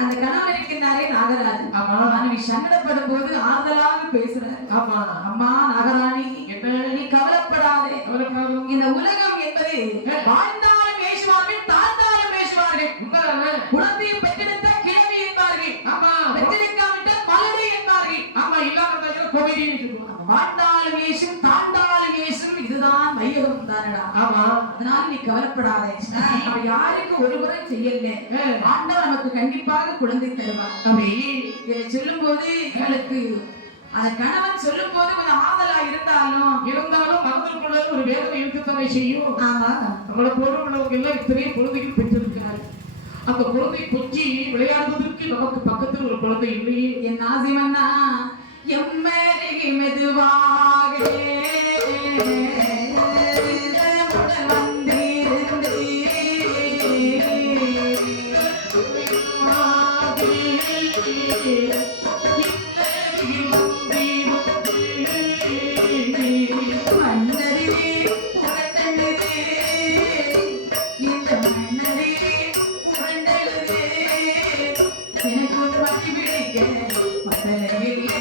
அந்த கணவன் இருக்கின்றாரே நாகராஜன். ஆமா, மனைவி சங்கடப்படும் போது ஆறுதலாக பேசுறார். ஆமா, அம்மா நாகராணி, என்ன நீ கவலைப்படாதே. கவலைப்படாதே. இந்த உலகம் என்பது வாழ்ந்தாலும் பேசுவார்கள், தாழ்ந்தாலும் பேசுவார்கள். குழந்தையை பெற்றெடுத்த கிழவி என்பார்கள். ஆமா, பெற்றெடுக்காவிட்டால் மலடி என்பார்கள். ஆமா, இல்லாம கோவிடி வாழ்ந்தாலும் ஏசும், தாழ்ந்தாலும் ஏசும், இதுதான் மையகம் தானடா. ஆமா, அதனால நீ கவலைப்படாதே. நம்ம யாருக்கு ஒரு முறை செய்யல, ஆண்டவர் நமக்கு கண்டிப்பாக குழந்தை தருவார். அப்படி இதை சொல்லும் போது எங்களுக்கு அந்த கணவன் சொல்லும் போது கொஞ்சம் ஆதலா இருந்தாலும் மனதிற்குள்ள ஒரு வேதனை இருக்கத்தானே செய்யும். ஆமா, நம்மளை போல உள்ளவங்க எல்லாம் இத்தனை குழந்தைகள் பெற்றிருக்கிறார். அந்த குழந்தை கொஞ்சி விளையாடுவதற்கு நமக்கு பக்கத்தில் ஒரு குழந்தை இல்லையே. என் ஆசிமன்னா எம்மருகி மெதுவாக உடன் வந்திருந்து மன்னரே புரண்டலுதே, இந்த மன்னரே புரண்டலுதே, எனக்கு ஒரு வழி பிடிக்க மத்தலையில்லை.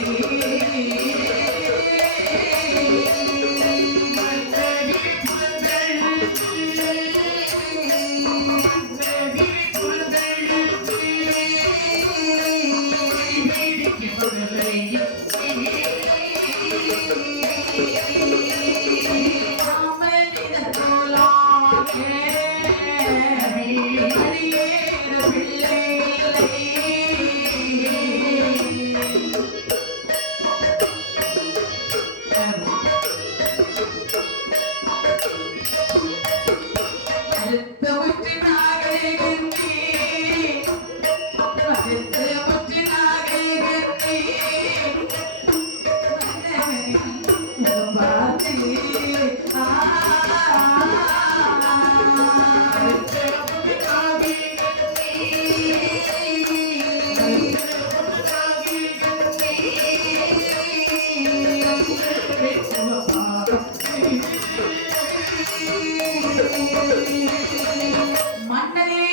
மன்னரே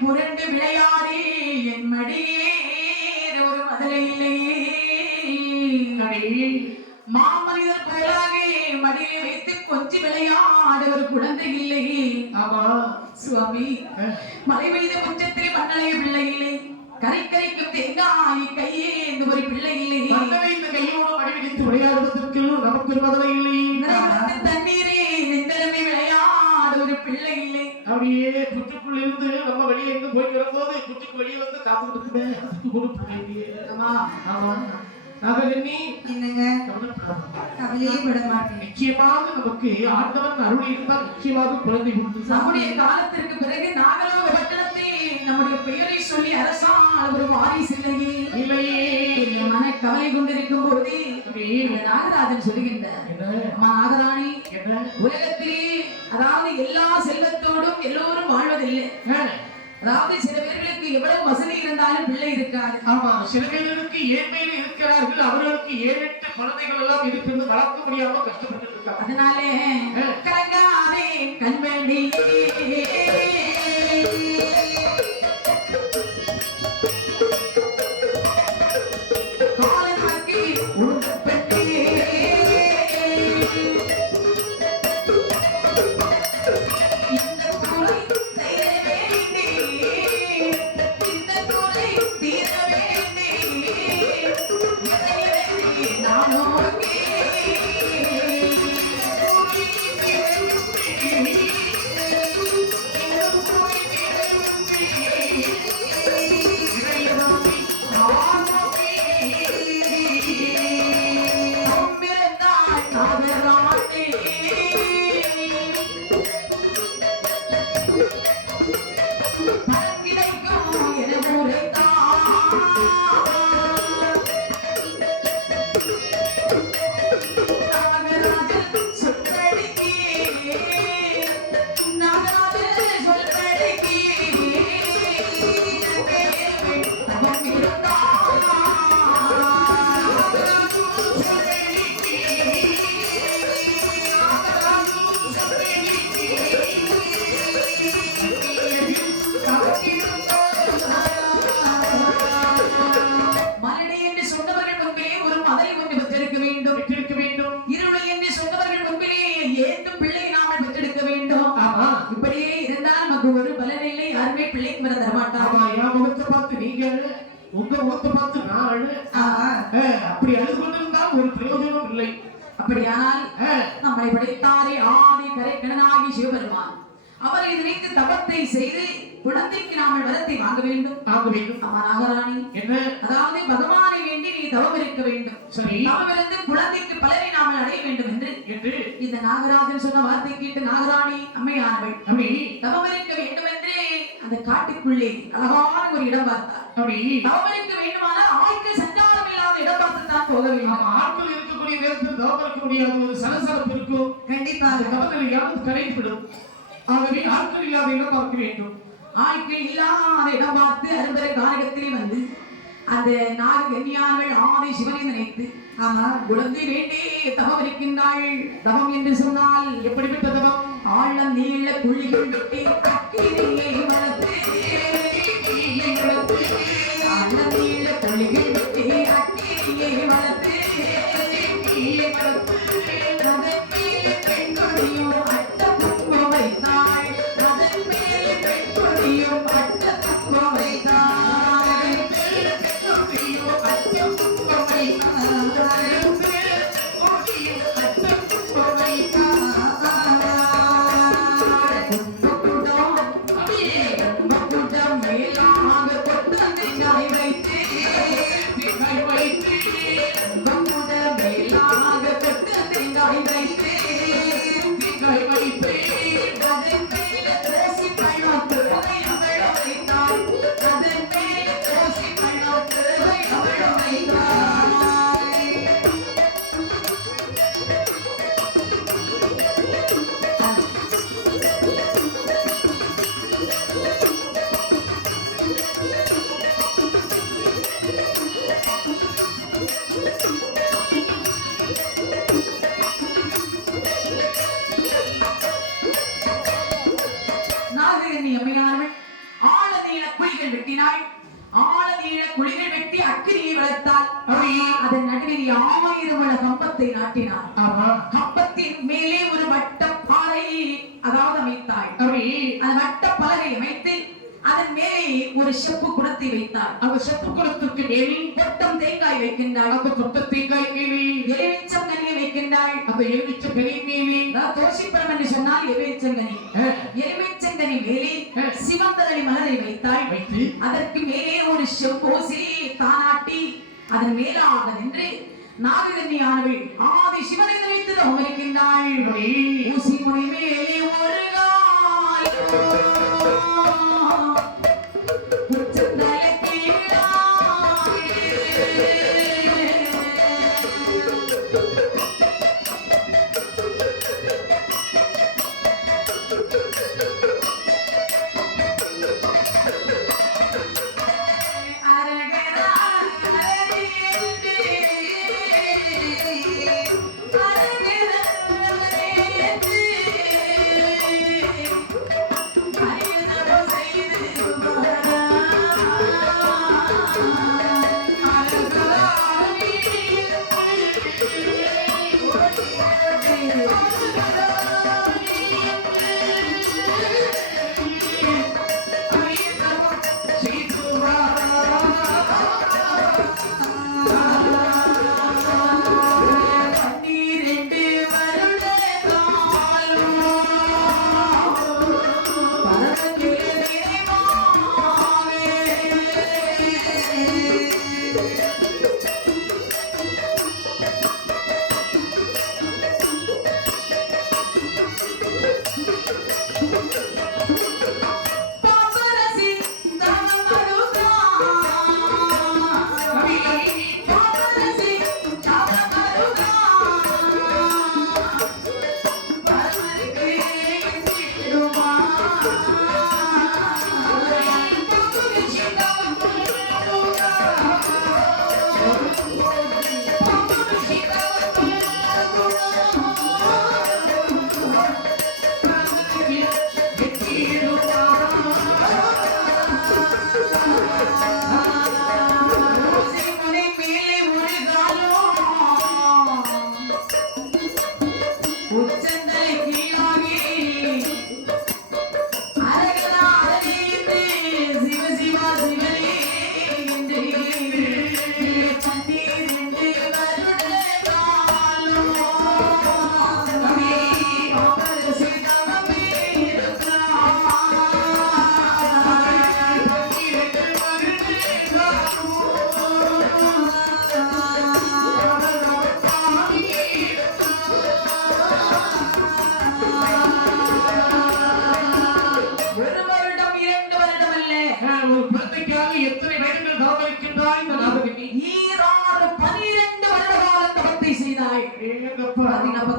புரண்டு விளையாடி என் மடியே ஒரு மதுரை இல்லையே. மாமனிதர் போலாக மடியை வைத்து கொஞ்சி விளையாட ஒரு குழந்தை இல்லை. ஆமா சுவாமி, மலை மீது முற்றத்தில் மண்ணலைய பிள்ளை இல்லை. கரைக்கும் தேங்காய் கையே என்று ஒரு பிள்ளை இல்லை. இந்த கையோடு மடிவிடித்து விளையாடுவதற்கு நமக்கு ஒரு மதுரை இல்லை. தண்ணீரே நெந்தரமே விளையாட ஒரு பிள்ளை இல்லை. அப்படியே குற்றுக்குள்ள இருந்து நம்ம வெளியே இருந்து போய் வரும்போது குற்றுக்கு வெளியே வந்து காத்துக்கிட்டு என்னங்க கவலையே விட மாட்டேன். நிச்சயமாக நமக்கு ஆண்டவன் அருள் இருந்தால் நிச்சயமாக குழந்தை உண்டு. நம்முடைய காலத்திற்கு பிறகு நாகலோக பட்டணத்தை நம்முடைய பெயரை சொல்லி அரசால் ஒரு வாரிசு இல்லையே. மன கவலை கொண்டிருக்கும் போது நாகராஜன் சொல்லுகின்றார், நாகராணி, உலகத்திலே அதாவது எல்லா செல்வத்தோடும் எல்லோரும் வாழ்வதில்லை. அதாவது சில பேர்களுக்கு எவ்வளவு வசதி இருந்தாலும் பிள்ளை இருக்காது. ஆமா, சில பேருக்கு ஏழ்மையில இருக்கிறார்கள், அவர்களுக்கு 7-8 குழந்தைகள் எல்லாம் இருக்கிறது, வளர்க்க முடியாம கஷ்டப்பட்டு இருக்காங்க. அதனாலே கலங்காதே கண்மணி ஒரு பலனில்லை. யாருமே பிள்ளைக்கு மேல தரமாட்டாங்க. என் முகத்தை பார்த்து நீங்க உங்க முகத்தை பார்த்து நான் அப்படி அழுது கொண்டிருந்தால் ஒரு பிரயோஜனம் இல்லை. அப்படியானால் நம்மளை படைத்தாரே ஆதி கரைக்கணனாகி சிவபெருமான், அவர் இதனைக்கு தபத்தை செய்து குழந்தைக்கு நாமல் வரத்தை வாங்க வேண்டும். நாகராணி, என்ன? அதாவது பகவானை வேண்டி நீ தவம் இருக்க வேண்டும். சரி, தவம் இருந்து குழந்தைக்கு பலரை நாமல் அடைய வேண்டும் என்று இந்த நாகராஜன் சொன்ன வார்த்தை கேட்டு நாகராணி அம்மையானவள் தவம் இருக்க வேண்டும் என்று அந்த காட்டுக்குள்ளே அழகான ஒரு இடம் பார்த்தார். தவம் இருக்க வேண்டுமானால் ஆட்கள் சஞ்சாரம் இல்லாத இடம் பார்த்து தான் போக வேண்டும். ஆட்கள் இருக்கக்கூடிய நேரத்தில் தவம் இருக்க முடியாத ஒரு சலசலப்பு இருக்கும். கண்டிப்பாக தவத்தில் யாரும் கரைந்துவிடும். ஆகவே ஆட்கள் இல்லாத இடம் பார்க்க வேண்டும். ஆட்கள் இல்லாத இடம் பார்த்து அரும்பெற காரகத்திலே வந்து அந்த நாககன்யார்கள் ஆதி சிவனை நினைத்து குழந்தை வேண்டே தவம் இருக்கின்றாள். தவம் என்று சொன்னால் எப்படிப்பட்ட தவம்? ஆழம் நீள குழிகள் வெட்டி கட்டிலே வளர்த்து ஆழம் நீள தேங்காய் வைத்து அமுத மேலாக கொட்டு தேங்காய் வைத்து தேங்காய் வைத்து அதன் மேல தோசி பழம் தேவை அவள வைத்தாள் அதன் மேல தோசி பழம் தேவை அவள வைத்தாள் நாககன்னி அம்மையானவள் ஆழநீள குழிகள் வெட்டினாள் ஆழநீள குழிகள் வெட்டி அக்கினியை வளர்த்தாள் அதன் நடுவில் 1000 முழ கம்பத்தை நாட்டினாள் ஆமா கம்பத்தின் மேலே ஒரு வட்ட பாறை அதாவது அமைத்தாள் அந்த வட்ட பலகை அமைத்து அதன் மேலே ஒரு செப்பு குடத்தை வைத்தாள் அந்த செப்பு குடத்திற்கு மேலே கொட்டம் தேங்காய் வைக்கின்றாள் அந்த கொட்ட தேங்காய் மேலே எலுமிச்சம் கனியை வைக்கின்றாள் அந்த எலுமிச்ச கனி மேலே தோஷிப்பழம் என்று சொன்னால் எலுமிச்சங்கனி எலுமிச்சங்கனி மேலே சிவந்ததளி மலரை வைத்தாள் வைத்து அதற்கு மேலே ஒரு செம்போசி தானாட்டி அதன் மேலாக நின்று நாககன்னி ஆனவள் ஆதி சிவனை நினைத்து அமர்கின்றாள் ஊசி முனை மேலே ஒரு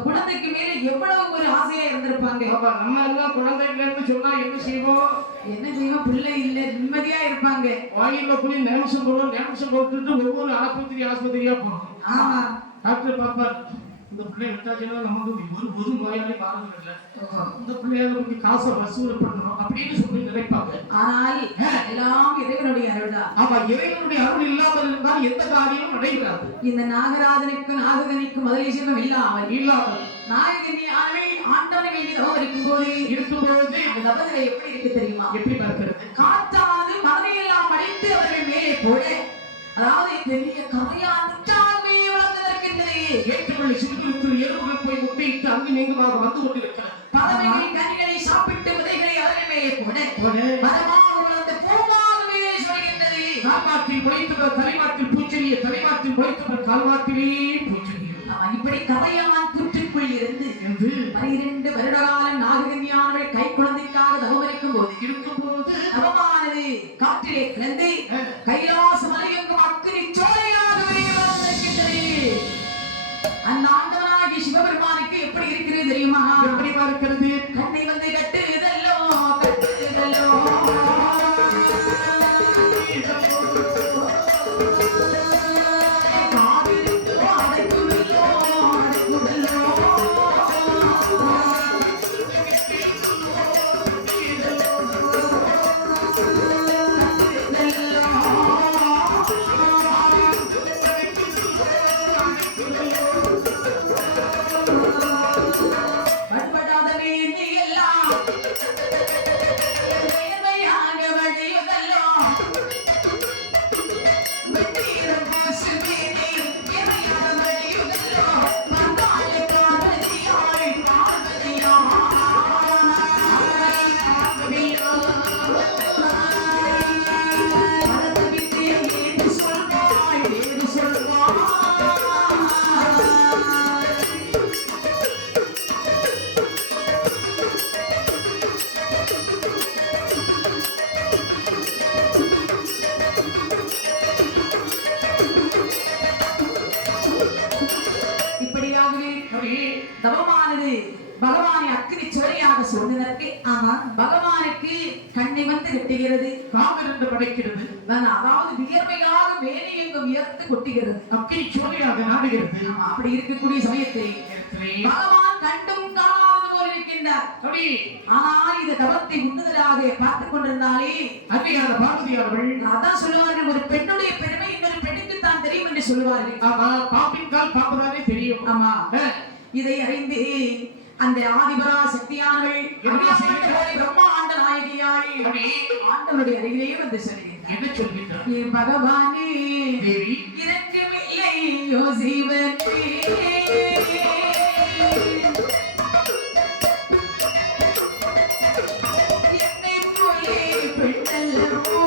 குழந்தைக்கு மேல எவ்வளவு ஒரு ஆசையா இருந்திருப்பாங்க. நம்ம எல்லாம் குழந்தைன்னு சொன்னா என்ன செய்வோம்? பிள்ளை இல்ல நிம்மதியா இருப்பாங்க. வாயில போய் நேம்சம் போட்டுட்டு ஒவ்வொரு ஆஸ்பத்திரியா போறோம். ஆமா டாக்டர் பாப்பா இந்த பிள்ளை எடுத்தாச்சுன்னா நமக்கு ஒரு நோயாளி மாறுறது இல்லை. இந்த பிள்ளையால கொஞ்சம் காசை வசூல் பண்ணணும் அப்படின்னு சொல்லி நினைப்பாங்க. ஆனால் எல்லாம் இறைவனுடைய அருள்தான். ஆமா, இறைவனுடைய அருள் இல்லாமல் இருந்தால் எந்த காரியமும் நடைபெறாது. இந்த நாகராஜனுக்கு நாககனிக்கு முதலீசம் இல்லாமல் நாயகனி ஆனவை ஆண்டவனை வேண்டி தவம் இருக்கும்போது அந்த தவத்திலே எப்படி இருக்கு தெரியுமா? எப்படி பார்க்கிறது? காற்றானது மதனையெல்லாம் அடித்து அவர்கள் மேலே போட, அதாவது பெரிய கரையான் முற்றாண்மையை வளர்ந்ததற்கின்றது. ஏற்றுமொழி சுடுகுறித்து எறும்புகள் போய் முட்டையிட்டு அங்கு நீங்குமாக வந்து கொண்டிருக்கிறது. பறவைகளின் கனிகளை சாப்பிட்டு விதைகளை அவர்கள் மேலே போட மரமாக வளர்ந்த பூமாக மேலே சொல்கின்றது. காப்பாற்றி முளைத்தவர் தலைமாட்டில் பூச்செறிய தலைமாட்டில் முளைத்தவர் கால்மாட்டிலே பூச்செறிய இப்படி கரையான் புற்றுக்குள் இருந்து 12 வருட காலம் நாககன்யானவள் கை குழந்தைக்காக தவமரிக்கும் போது தவமானது காற்றிலே கிளந்து கைலாச மலையெங்கும் அக்கினி சோலையாகவே வளர்ந்திருக்கின்றது. அந்த ஆண்டவனாகிய சிவபெருமானுக்கு எப்படி இருக்கிறது தெரியுமா? எப்படி இருக்கிறது? கண்ணை வந்து கட்டுதல்லோ கட்டுதல்லோ தவமானது பகவானை அக்கினி சுவரையாக சொன்னதற்கு பகவானுக்கு கண்ணை வந்து கட்டுகிறது, காவிருந்து படைக்கிறது, அதாவது வியர்வையாக வேலை எங்கும் வியர்த்து கொட்டுகிறது, அக்கினி சுவரையாக நாடுகிறது. அப்படி இருக்கக்கூடிய சமயத்தில் பகவான் கண்டும் காணாதது போல் இருக்கின்றார். ஆனால் இந்த தவத்தை உண்ணுதலாக பார்த்துக் கொண்டிருந்தாலே அன்னையான பார்வதியார்கள் அதான் சொல்லுவார்கள், ஒரு பெண்ணுடைய பெருமை இன்னொரு பெண்ணுக்கு தான் தெரியும் என்று சொல்லுவார்கள். ஆமா, பாம்பின் கால் பாம்புதானே தெரியும். ஆமா, இதை அறிந்து அந்த ஆதிபரா சக்தியானவள் பிரம்மாண்ட நாயகியாய் ஆண்டவனுடைய அருகிலேயே வந்து சொல்லுகிறார். என்ன சொல்கிறார்? என் பகவானே தேவி இரக்கமில்லை யோசிவனே என்னை போலே பெண்ணல்லவோ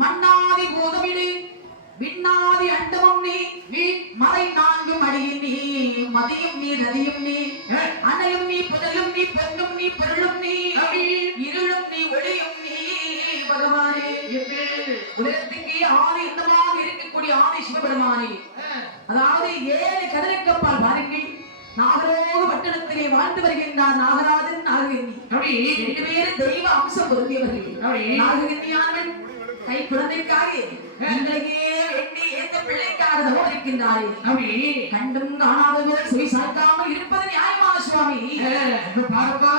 மன்னாதி போதமிடு விண்ணாதி அண்டமும் நீ மறை நான்கும் அடியும் நீ மதியும் நீ நதியும் நீ அணையும் நீ புதலும் நீ பெண்ணும் நீ பொருளும் நீ இருளும் நீ ஒளியும் நீ பகவானே. உலகத்துக்கு ஆதி இந்தமாக இருக்கக்கூடிய ஆதி சிவபெருமானே, அதாவது 7 கடலுக்கப்பால் பாருங்கள், நாகலோக பட்டணத்திலே வாழ்ந்து வருகின்றார் நாகராஜன் நாககன்னி. 2 பேரும் தெய்வ அம்சம் பொருந்தியவர்கள். நாககன்னியானவன் கை குழந்தைக்காக எங்களையே எண்ணி எந்த பிள்ளைக்காக தவம் இருக்கின்றாரே, கண்டும் காணாதவர் செவி சாய்க்காமல் இருப்பது நியாயமான சுவாமி. பாருப்பா,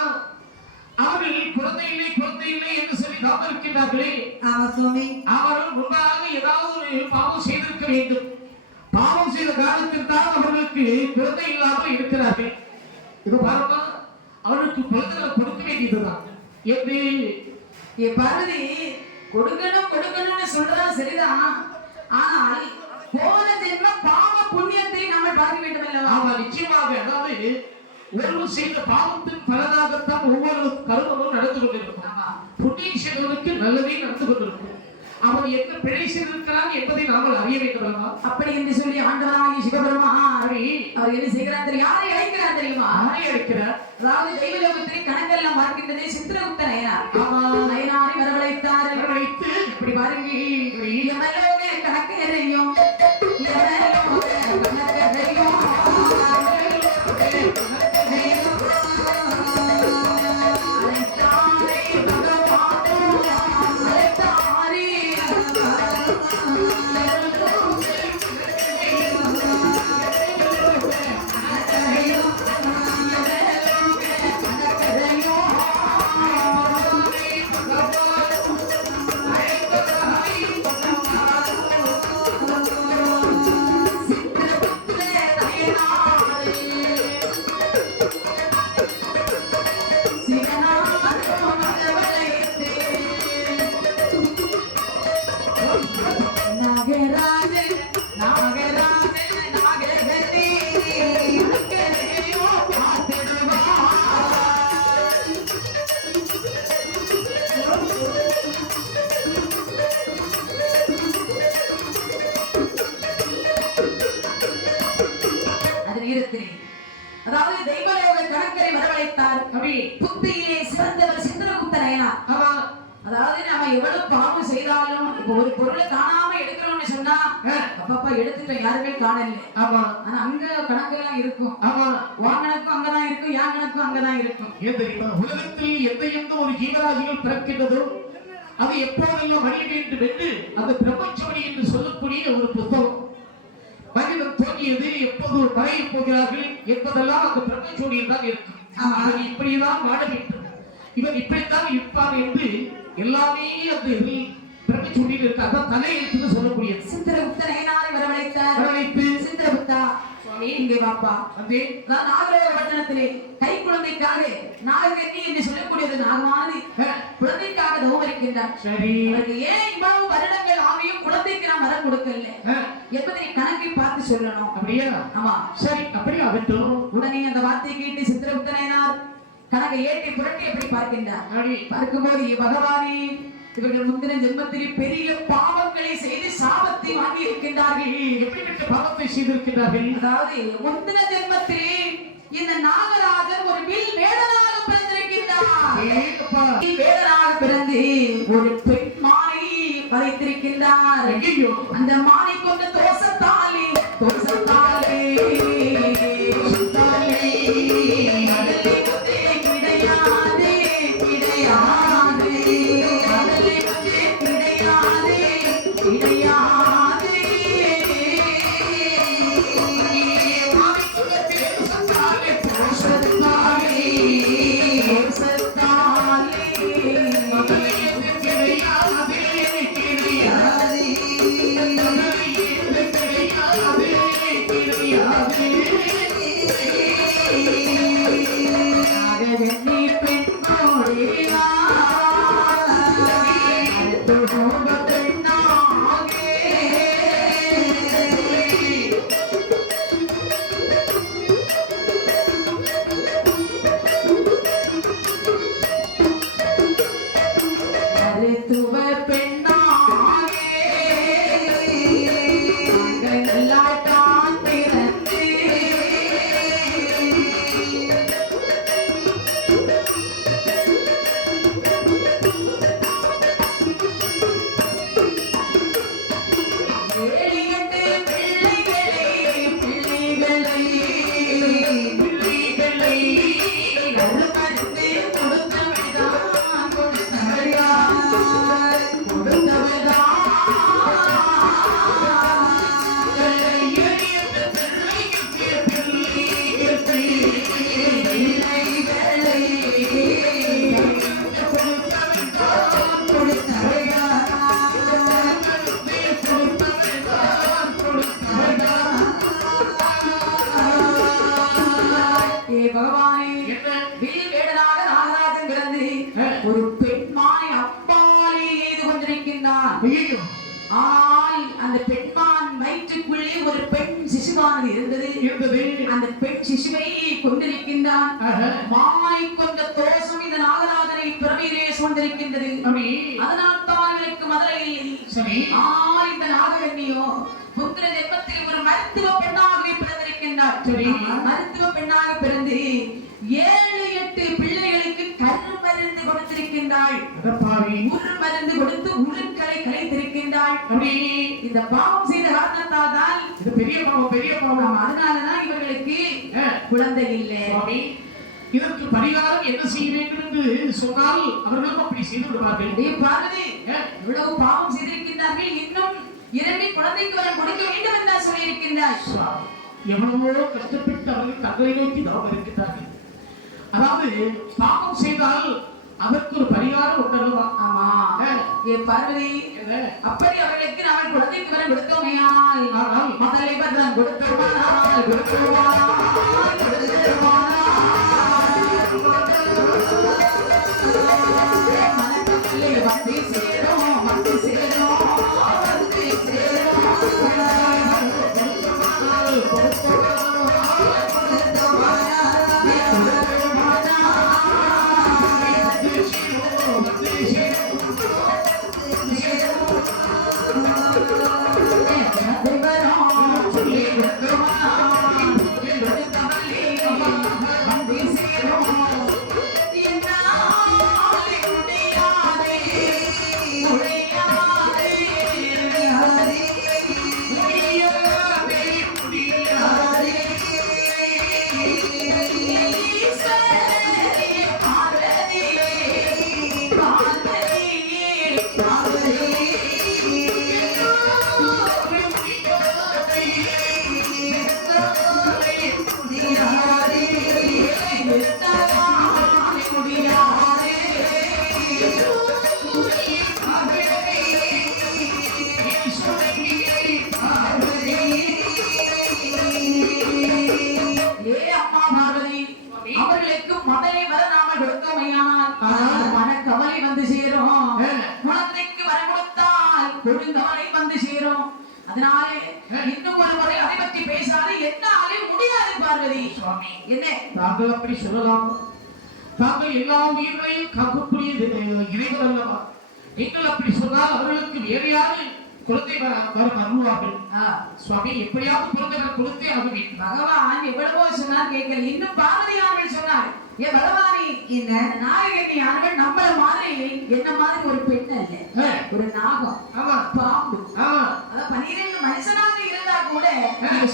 அவர்கள் குழந்தை இல்லை என்று சொல்லி தவம் இருக்கின்றார்களே, அவர்கள் முன்பாக ஏதாவது ஒரு பாவம் செய்திருக்க வேண்டும். பாவம் செய்த காலத்தில் தான் அவர்களுக்கு குழந்தை இல்லாமல் இருக்கிறார்கள். இது பாருப்பா, அவர்களுக்கு குழந்தைகளை கொடுக்க வேண்டியதுதான். எப்படி பார்வதி கொடுக்கணும்னு சொல்றதா சரிதான், ஆனால் போன ஜென்ம பாவ புண்ணியத்தை நாம் பார்க்க வேண்டும் அல்லவா? ஆமா, நிச்சயமாக. அதாவது ஒருவர் செய்த பாவத்தின் பலனாகத்தான் ஒவ்வொரு கருமமும் நடந்து கொண்டிருக்கும். புண்ணியம் செய்தவனுக்கு நல்லதே நடந்து கொண்டிருக்கும். அவன் என்ன பிழை செய்திருக்கிறான் என்பதை நாங்கள் அறிய வேண்டும். அப்படி என்று சொல்லி ஆண்டவராகிய சிவபெருமான் சரி, அவர் என்ன செய்கிறார் தெரியும்? யாரை அழைக்கிறார் தெரியுமா? யாரை அழைக்கிறார்? அதாவது தெய்வலோகத்திலே கணக்கெல்லாம் பார்க்கின்றதே சித்திரகுப்த நயனார். ஆமா, நயனாரை வரவழைத்தார். வரவழைத்து இப்படி பாருங்க, எமலோக கணக்கரையும் எமலோக கணக்கரையும் அதாவது தெய்வலோக கணக்கரை வரவழைத்தார். புத்தியிலே சிறந்தவர் சித்திரகுப்த நயனார். அதாவது நாம எவ்வளவு பாவம் செய்தாலும் இப்ப ஒரு பொருளை காணாம எடுக்கிறோம்னு சொன்னா அப்பப்பா எடுத்துட்டோம், யாருமே காணல. ஆனா அங்க கணக்கு எல்லாம் இருக்கும். உன் கணக்கும் அங்கதான் இருக்கும், என் கணக்கும் அங்கதான் இருக்கும். ஏன் தெரியுமா? உலகத்தில் எந்த ஒரு ஜீவராசிகள் பிறக்கின்றதோ அது எப்போதெல்லாம் மனித வேண்டும் என்று அந்த பிரபஞ்சமணி என்று சொல்லக்கூடிய ஒரு புத்தகம். மனிதன் தோன்றியது எப்போது மறைய போகிறார்கள் என்பதெல்லாம் அந்த பிரபஞ்சோடியில் தான் இருக்கும். இவன் இப்படிதான் வாழ வேண்டும், இவன் இப்படித்தான் இருப்பான் என்று எல்லாமே அந்த பிரபஞ்சோடியில் இருக்கு. அதான் தலையெழுத்துன்னு சொல்லக்கூடிய சித்திரகுப்த நயனாரை வரவழைத்தார். வரவழைத்து சித்திரகுப்தா இங்கே வாப்பா. நான் நாகலோக பட்டணத்திலே கை குழந்தைக்காக நாககன்னி என்று சொல்லக்கூடியது நாகமானது குழந்தைக்காக தவம் இருக்கின்றார். சரி, அவருக்கு ஏன் இவ்வளவு வருடங்கள் ஆகியும் குழந்தைக்கு நான் வரம் கொடுக்கல என்பதை கணக்கை பார்த்து சொல்லணும். அப்படியா? ஆமா, சரி, அப்படி ஆகட்டும். உடனே அந்த வார்த்தையை கேட்டு சித்திரகுப்த நயனார் கணக்கை ஏற்றி புரட்டி எப்படி பார்க்கின்றார். பார்க்கும்போது பகவானே, இவர்கள் முந்தின ஜென்மத்தில் பெரிய பாவங்களை செய்து சாபத்தை வாங்கி இருக்கின்றார்கள். எப்படிப்பட்ட பாவத்தை செய்திருக்கிறார்கள்? அதாவது முந்தின ஜென்மத்தில் இந்த நாகராஜர் ஒரு வில் வேடனாக பிறந்திருக்கின்றார். வேடனாக பிறந்து ஒரு பெண் மானை வதைத்திருக்கின்றார். அந்த மானை கொண்ட தோசத்தாலே ஒரு பெண்மானை அப்பாலே எய்து கொண்டிருக்கின்றான். ஆனால் அந்த பெண்மான் வயிற்றுக்குள்ளே ஒரு பெண் சிசுவானது இருந்தது. அந்த பெண் சிசுவை கொண்டிருக்கின்றான். மானை கொண்ட தோஷம் இந்த நாகராஜனை பிறவியிலே கொண்டிருக்கின்றது. அதனால் தான் இவருக்கு மதுரையில் சரி. இந்த நாககன்னியோ முந்திர ஜென்மத்தில் ஒரு மருத்துவ பெண்ணாகவே பிறந்திருக்கின்றார். சரி. மருத்துவ பெண்ணாக பிறந்து 7-8 பிள்ளைகளுக்கு கரு மருந்து கொடுத்திருக்கின்றாள். உரு மருந்து கொடுத்து உருக்களை கலைத்திருக்கின்றாள். இந்த பாவம் செய்த காரணத்தால் தான் இது பெரிய பாவம். அதனாலதான் இவர்களுக்கு குழந்தை இல்லை. இதற்கு பரிகாரம் என்ன செய்ய வேண்டும் என்று சொன்னால் அவர்களும் அப்படி செய்து விடுவார்கள். பார்வதி இவ்வளவு பாவம் செய்திருக்கின்றார்கள், இன்னும் இரண்டு குழந்தைக்கு வர கொடுக்க வேண்டும் என்று சொல்லியிருக்கின்றார். எவ்வளவோ கஷ்டப்பட்டு அவர்கள் தங்களை நோக்கி நாம் இருக்கின்றார்கள். அதாவது பாவம் செய்தால் அதற்கு ஒரு பரிகாரம் உண்டல்லவா? ஆமா. பார்வதி அப்படி அவர்களுக்கு நாங்கள் குழந்தைக்கு வர கொடுத்தோமையானால் மகளை பத்திரம் கொடுத்தோமானால் வந்து சேரும் வந்து சேரும் வந்து சேரும் அவர்களுக்கு மதலை வர நாம கொடுத்தோமையானால் மனக்கவலை வந்து சேரும். குழந்தைக்கு வர கொடுத்தால் கொடுங்கவலை வந்து சேரும். அதனாலே இன்னும் ஒரு முறை அதை பற்றி பேசாது என்னாலே முடியாது பார்வதி. என்ன தாங்கள் அப்படி சொல்லலாம்? தாங்கள் எல்லா உயிர்களையும் காக்கக்கூடிய இறைவன் அல்லவா? நீங்கள் அப்படி சொன்னால் அவர்களுக்கு வேறு யாரு குழந்தை வருவார்கள்? சுவாமி எப்படியாவது குழந்தை கொடுத்தே ஆகுமே. பகவான் எவ்வளவோ சொன்னார் கேட்கல. இன்னும் பார்வதியானவள் சொன்னார், ஏ பகவானி என்ன நாயகனியானவள் நம்மள மாதிரி என்ன மாதிரி ஒரு பெண் அல்ல, ஒரு நாகம். ஆமா பாம்பு. ஆமா 12 மனுஷனாக இருந்தா கூட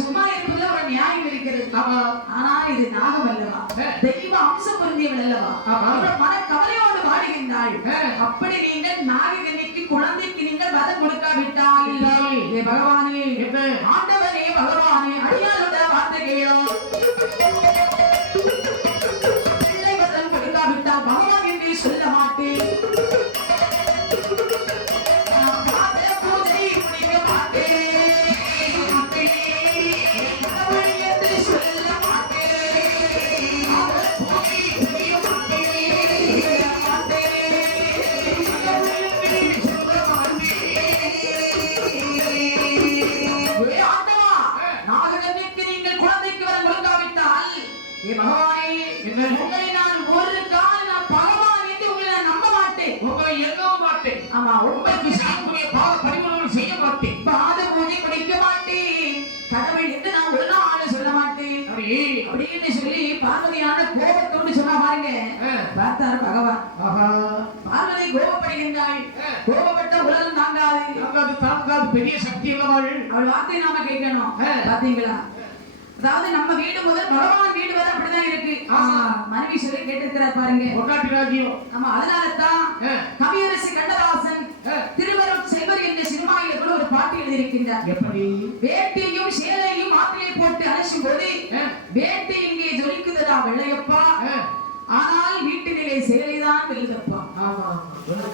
சும்மா இருப்பதுல ஒரு நியாயம் இருக்கிறது. ஆமா. ஆனால் இது நாகம் அல்லவா, தெய்வ அம்சம் பொருந்தியவள் அல்லவா, மன கவலையோடு வாடுகின்றாள். அப்படி நீங்கள் நாககன்னிக்கு குழந்தைக்கு நீங்கள் வரம் கொடுக்காவிட்டால் ஏ பகவானே ஆண்டவனே பகவானே அடியாளோட வார்த்தை கேளும். பிள்ளை வரம் கொடுக்காவிட்டால் பகவான் என்று சொல்ல மாட்டேன். உங்களை நான் ஒரு கால் நான் பகவான் என்று உங்களை நான் நம்ப மாட்டேன். உங்களை எண்ண மாட்டேன். ஆமா, உங்களுக்கு செய்யக்கூடிய பாவ பரிமாணம் செய்ய மாட்டேன். பாத பூஜை படிக்க மாட்டேன். கடவுள் என்று நான் ஒரு நாள் சொல்ல மாட்டேன் அப்படின்னு சொல்லி பார்வதியான கோபத்தோடு சொன்னா பாருங்க. பார்த்தாரு பகவான். பார்வதி கோபப்படுகின்றாள். கோபப்பட்ட உலகம் தாங்காது பெரிய சக்தி உள்ளவள். அவள் வார்த்தை நாம கேட்கணும். பாத்தீங்களா, அதாவது நம்ம வீடு முதல் பகவான் வீடு வரை அப்படிதான் இருக்கு. மனைவி சொல்லி கேட்டிருக்கிறார் பாருங்க. பொட்டாட்டி ராஜ்யம். ஆமா, அதனாலதான் கவியரசி கண்ணதாசன் திருவருட் செல்வர் என்ற சிறுமாயில ஒரு பாட்டு எழுதியிருக்கின்றார். எப்படி? வேட்டையும் சேலையும் ஆற்றிலே போட்டு அலசும் போது வேட்டை இங்கே ஜொலிக்குதா வெள்ளையப்பா, ஆனால் வீட்டிலே சேலைதான் வெல்லுதப்பா. ஆமா,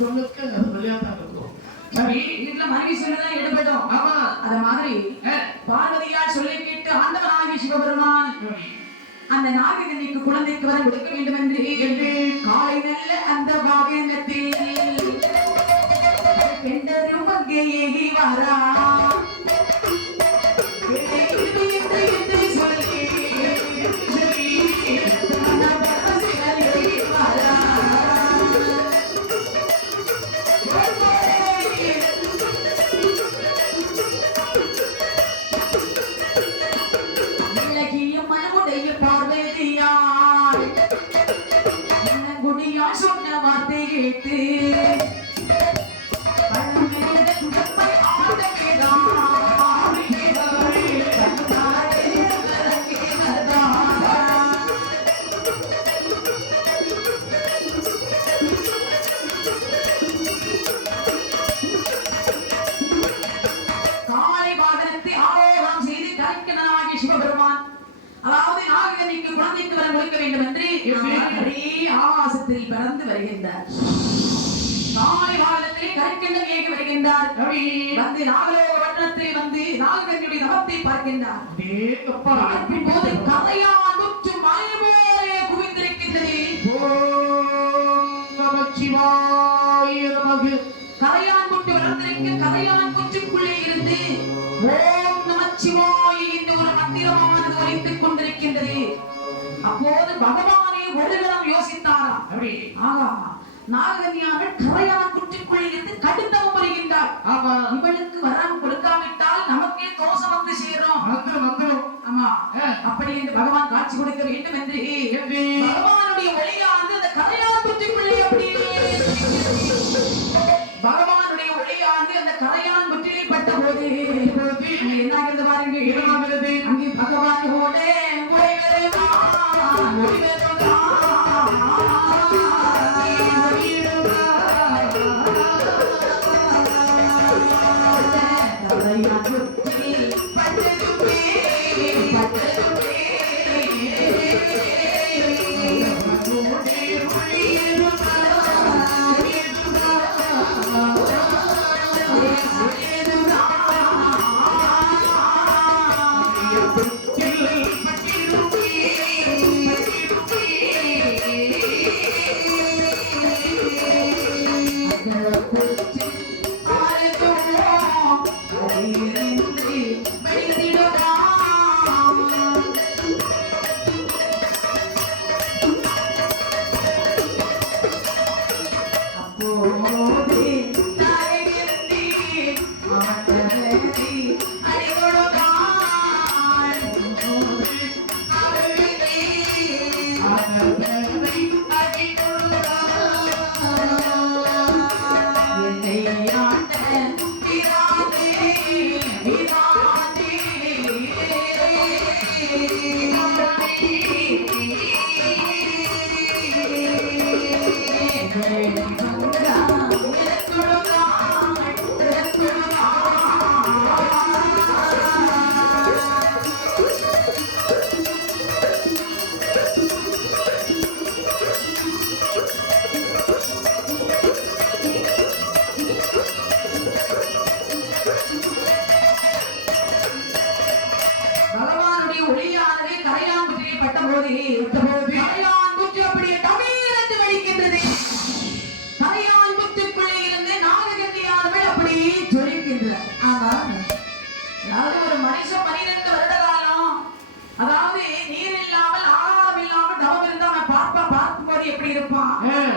சொல்லுக்கு அது விளையாட்டா இருக்கும். சரி, வீட்டுல மனைவி சொல்லிதான் எடுபடும். ஆமா, அத மாதிரி பார்வதியார் சொல்லி கேட்டு ஆண்டவனாகிய சிவபெருமான் அந்த நாககன்னிக்கு குழந்தைக்கு வர கொடுக்க வேண்டும் என்று காலை நல்ல அந்த பாகத்தில் பெண்டரும் அங்கேயே வரா நாகக்கன்னிக்கு குழந்தைக்கு வரம் கொடுக்க வேண்டும் என்று அப்படியே ஆகாசத்தில் பறந்து வருகின்றார். காலை வாகனத்திலே கற்கண்டம் ஏகி வருகின்றார். வந்து நாகலோக வட்டத்தில் வந்து நாகக்கன்னியுடைய தவத்தை பார்க்கின்றார். பார்க்கும் போது கரையான் முற்று மலை போலே குவிந்திருக்கின்றது. கரையான் முற்று வளர்ந்திருக்க கரையான் முற்றுக்குள்ளே இருந்து ஓம் நமச்சிவாய என்ற ஒரு மந்திரமானது ஒலித்துக் கொண்டிருக்கின்றது. அப்போது பகவானே ஒரு கணம் யோசித்தாராம். ஆகா, நாககன்னியார்கள் கரையான் குற்றிக்குள்ளே இருந்து கடுத்தவம் வருகின்றார். இவளுக்கு வரம் கொடுக்காவிட்டால் நமக்கே தோஷம் வந்து சேரும். ஆமா, அப்படி என்று பகவான் காட்சி கொடுக்க வேண்டும் என்று பகவானுடைய ஒளியானது அந்த கரையான் குற்றிக்குள்ளே அப்படியே பகவானுடைய ஒளியானது அந்த கரையான் முற்றிலே பட்ட போது என்ன ஆகிறது பாருங்க. அங்கே பகவானோட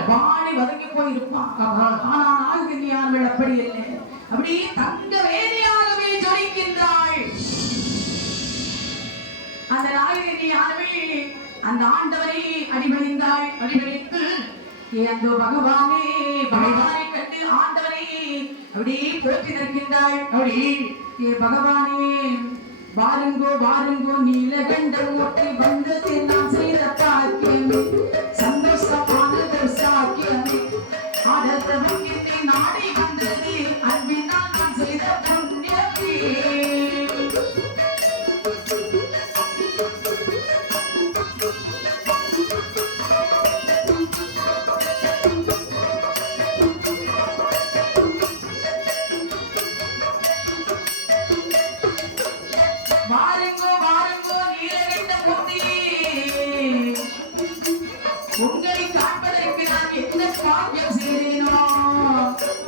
வாடி வதங்கி போயிருப்பான். ஆனா நாககன்னியார்கள் அப்படி இல்லை, அப்படியே தங்க வேலையாகவே ஜொலிக்கின்றாள். அந்த நாககன்னியார்கள் அந்த ஆண்டவரை அடிபணிந்தாள். அடிபணித்து ஏந்தோ பகவானே பகவானை கண்டு ஆண்டவரை அப்படியே போற்றி நிற்கின்றாள். அப்படி ஏ பகவானே வாருங்கோ வாருங்கோ நீலகண்டம் ஓட்டை வந்தது நாம் செய்த பாக்கியம் சந்தோஷமானது சாக்கியமே ஆடத்தவன் என்னை நாடி வந்தது அன்பினால் நான் செய்த புண்ணியமே. வாருங்கோ வாருங்கோ நீலகண்ட மூர்த்தி, உங்களை காண்பதற்கு நான் என்ன பாக்கியம் செய்தேனோ,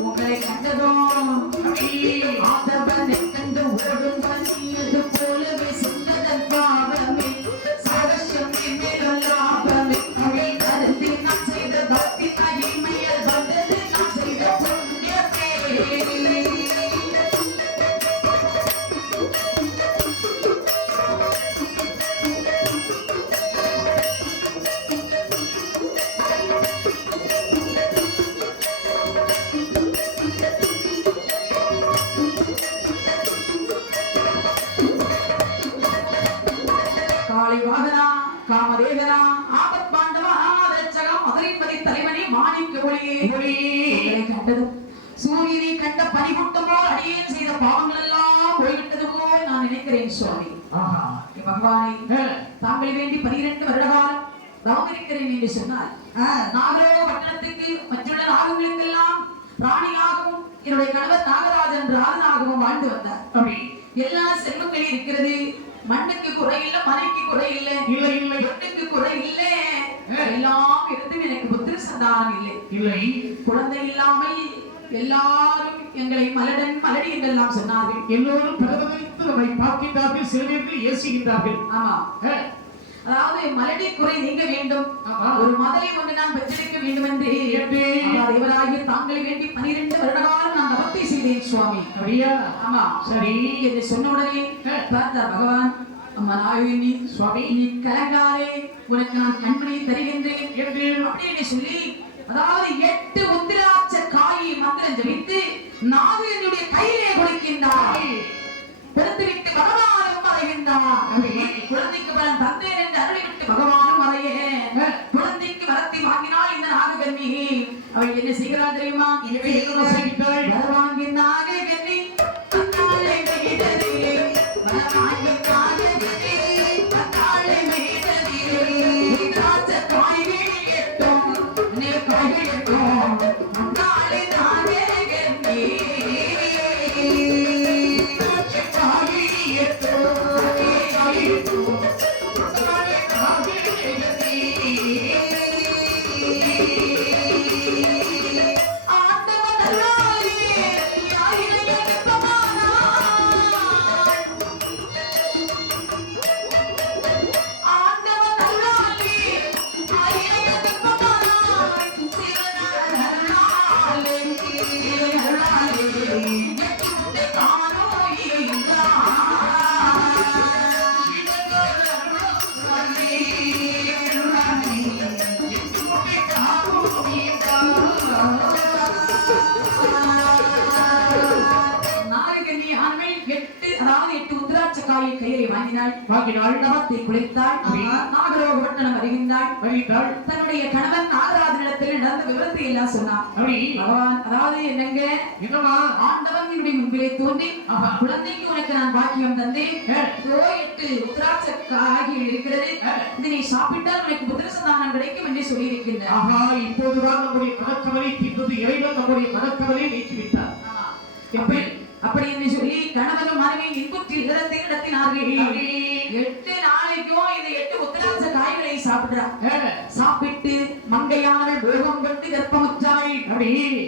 உங்களை கண்டதும் ஆதவனை கண்டு ஓடும் பணியது போலவே சொன்னதன் பாவமே சாகசம் மேலும் லாபமே அவை கருதி நான் செய்த பக்தி மகிமையல் வந்தது நான் செய்த புண்ணியமே. காமதேவனா ஆபத் பாண்டவா ஆதரச்சகா மதுரைப்பதி தலைவனே மாணிக்க ஒளியே கண்டதும் சூரியனை கண்ட பனிமுட்டம் போல் அடியேன் செய்த பாவங்கள் எல்லாம் போய்விட்டது போல் நான் நினைக்கிறேன் சுவாமி. பகவானே தாங்களை வேண்டி 12 வருட காலம் தவம் இருக்கிறேன் என்று சொன்னார். நாகலோக பட்டணத்துக்கு மற்றுள்ள நாகங்களுக்கெல்லாம் ராணியாகவும் என்னுடைய கணவர் நாகராஜன் ராஜனாகவும் வாழ்ந்து வந்தார். எல்லா செல்வங்களும் இருக்கிறது. மண்ணுக்கு குறை இல்லை, மனைக்கு குறை இல்லை, பெண்ணுக்கு குறை இல்லை. எல்லாம் இருந்தும் எனக்கு புத்திர சந்தானம் இல்லை. குழந்தை இல்லாமல் எல்லாரும் எங்களை மலடன் மலடி என்றெல்லாம் சொன்னார்கள். எல்லோரும் பரவதைத்து நம்மை பார்க்கின்றார்கள், சிறுவர்கள் ஏசுகின்றார்கள். ஆமா, அதாவது மலடி குறை நீங்க வேண்டும், ஒரு மகளை ஒன்று நான் பெற்றெடுக்க வேண்டும் என்று தேவராகிய தாங்களை வேண்டி 12 வருட காலம் நான் தவத்தை செய்தேன் சுவாமி. அப்படியா? ஆமா, சரி என்று சொன்ன உடனே பார்த்தார் பகவான். அம்மா நாகினி சுவாமி, நீ கலங்காதே, உனக்கு நான் கண்மணியை தருகின்றேன் என்று அப்படின்னு சொல்லி, அதாவது 8 உத்திராட்ச காயை மந்திரம் ஜபித்து நாகினியுடைய கையிலே கொடுக்கின்றார். கொடுத்துவிட்டு பகவானும் மறைகின்றார். குழந்தைக்கு பலன் தந்தேன் என்று அருளிவிட்டு பகவானும் மறையே. குழந்தைக்கு வரத்தை வாங்கினால் இந்த நாககன்னி அவள் என்ன செய்கிறாள் தெரியுமா? வரவாங்கி நாககன்னி பத்தாளை மெய்ததிலே, வரவாங்கி நாககன்னி பத்தாளை மெய்ததிலே, உத்திராட்ச காய்கள் எட்டும் நீ காய்கள் எட்டும் பத்தாளை நாககன்னி. தவத்தை குளித்தாள். நாகலோக பட்டணம் வருகின்றாள். தன்னுடைய கணவன் நாகராஜனிடத்தில் நடந்த விவரத்தை எல்லாம் சொன்னான். பகவான், அதாவது என்னங்க, ஆண்டவன் என்னுடைய முன்பிலே தோன்றி குழந்தைக்கு உனக்கு நான் பாக்கியம் தந்தேன். 8 உத்திராட்ச காய்கள் இருக்கிறது, இதனை சாப்பிட்டால் உனக்கு புத்திர சந்தானம் கிடைக்கும் என்று சொல்லி இருக்கின்றார். இப்போதுதான் நம்முடைய மனக்கவலை தீர்ந்தது. இறைவன் நம்முடைய மனக்கவலை நீக்கிவிட்டார். அப்படி என்று சொல்லி கணவன் மனைவி இன்புற்றில் இடத்தை நடத்தினார்கள். 8 நாளைக்கும் இந்த 8 உத்திராட்ச காய்களை சாப்பிடுறார். சாப்பிட்டு மங்கையான யோகம் கொண்டு கர்ப்பமுற்றாள்.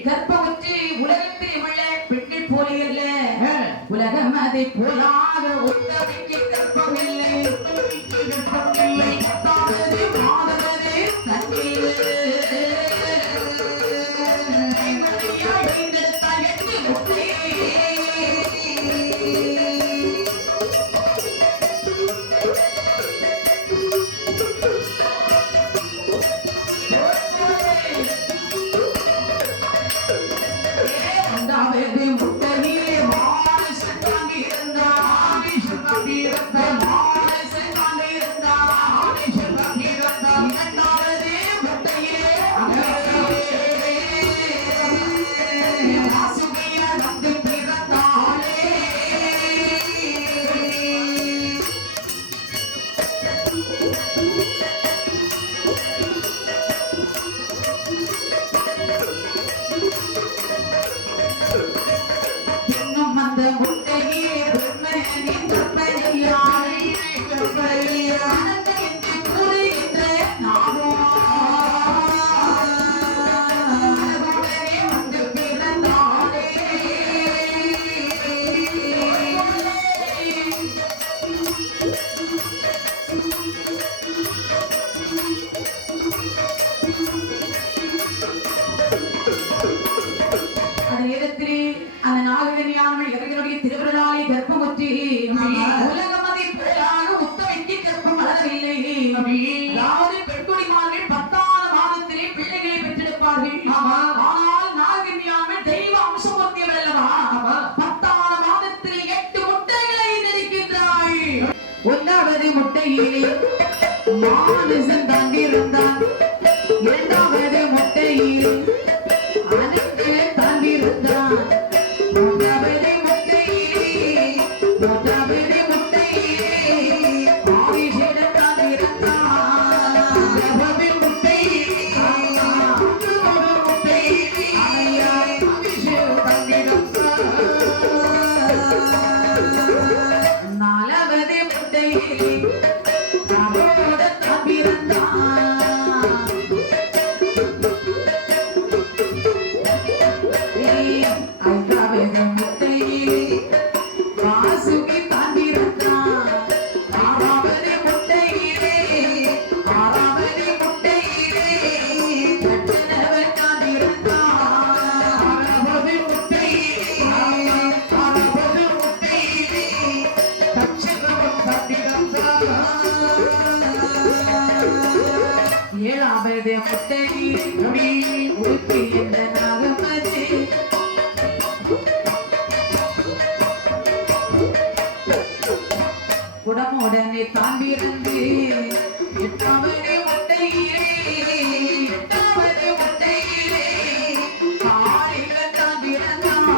கர்ப்பமுற்று உலகத்தில் உள்ள பெண்கள் போல அல்ல, உலகம் அதை போலாக ஒத்தமைக்கு கர்ப்பம் இல்லை, மாதவது தண்ணீர் முட்டையிலே மானுசன் தாண்டிருந்தான். இரண்டாவது முட்டையிலே அனந்தன் தாண்டிருந்தான். மூன்றாவது முட்டையிலே ஆதிசேடன் தாண்டி அதோடத்தான் பிறந்தான். ஐந்தாவது முட்டையிலே வாசுகி தான் பிறந்தான். ஆறாவது முட்டையிலே கட்டணவன் தான் பிறந்தான். ஆறாவது முட்டையிலே தட்சணவன் தான் பிறந்தான். ஏழாவது முட்டையிலே உடுப்பி என்ற நாகமது உடனுடனே தான் பிறந்து எட்டாவது முட்டையிலே காலையில் தான் பிறந்தான்.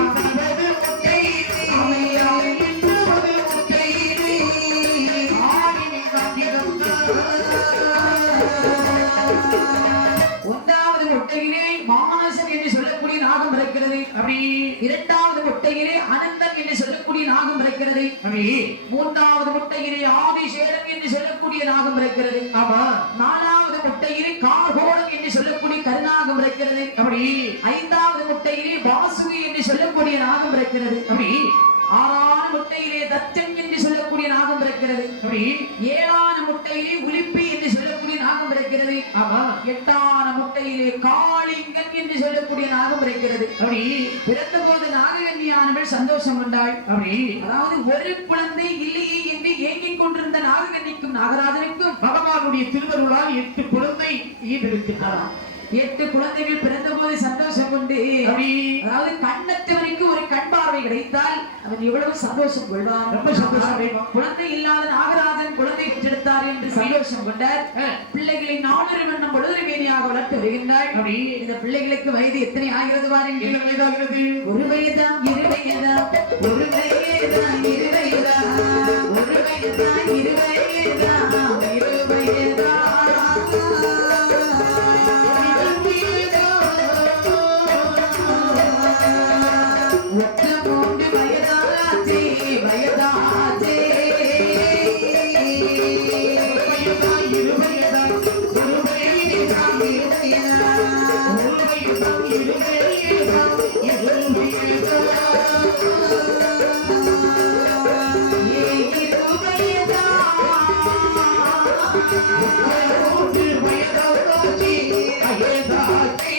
எட்டாவது முட்டையிலே ஆணில் தான் பிறந்தான். ஒன்றாவது முட்டையிலே மானசன் என்று சொல்லக்கூடிய நாகம் பிறக்கிறது. அப்படி இரண்டாவது முட்டையிலே அனந்தன் என்று சொல்லக்கூடிய நாகம் பிறக்கிறது. அப்படி மூன்றாவது முட்டையிலே ஆதிசேடன் என்று சொல்லக்கூடிய நாகம் பிறக்கிறது. ஆமா நாலாவது முட்டையிலே கார்கோடன் என்று சொல்லக்கூடிய கருநாகம் பிறக்கிறது. அப்படி ஐந்தாவது முட்டையிலே வாசுகி என்று சொல்லக்கூடிய நாகம் பிறக்கிறது. அப்படி ஆறாவது முட்டையிலே தச்சன் என்று சொல்லக்கூடிய நாகம் பிறக்கிறது. அப்படி ஏழாவது முட்டையிலே உலிப்பி என்று சொல்லக்கூடிய நாகம் பிறக்கிறது. ஆமா எட்டாவது முட்டையிலே காளிங்கன் என்று சொல்லக்கூடிய நாகம் பிறக்கிறது. அப்படி பிறந்த போது நாககன்னியானவள் சந்தோஷம் கொண்டாள். அப்படி அதாவது ஒரு குழந்தை இல்லையே என்று ஏங்கிக் கொண்டிருந்த நாககன்னிக்கும் நாகராஜனுக்கும் பகவானுடைய திருவருளால் 8 குழந்தை ஈடெடுக்கிறாராம். 8 குழந்தைகள் பிறந்த போது சந்தோஷம் கொண்டு அப்படி அதாவது கண்ணத்தவனுக்கு ஒரு கண் பார்வை கிடைத்தால் அவன் எவ்வளவு சந்தோஷம் கொள்வான். ரொம்ப சந்தோஷம் அடைவான். குழந்தை இல்லாத நாகராஜன் குழந்தை பெற்றெடுத்தார் என்று சந்தோஷம் கொண்டார். பிள்ளைகளை 4 வண்ணம் பொழுது வேணியாக வளர்த்து வருகின்றாள். அப்படி இந்த பிள்ளைகளுக்கு வயது எத்தனை ஆகிறது பாருங்கள். என்ன வயதாகிறது? ஒரு வயதாம், இரு வயதாம், ஒரு வயதாம், இரு வயதாம், ஒரு வயதாம், இரு வயதாம், இரு வயதாம். ஒற்ற 3 வயதாச்சே, வயதாச்சே. இரு வயதா, ஒரு வயதா, இரு வயதாம். ஒரு வயதா, இரு வயதா, இரு வயதா. ஏ இரு வயதாம். மூன்று வயதாச்சி, வயதாச்சி.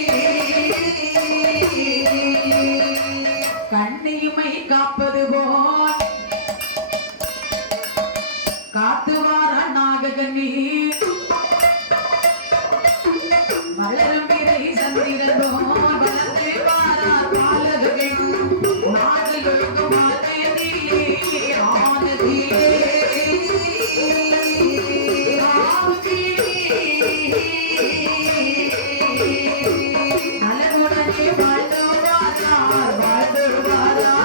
கண்ணியுமை காப்பது போல் காத்துவார நாககன்னி வளரும் பிறை சந்திரன் போல் வளர்ந்து வாரார் பாலகர்கள் நாடுகளுக்கு மாதத்திலே ஆனதிலே நலமுடனே வாழ்ந்து வாரார், வாழ்ந்து வாரார்.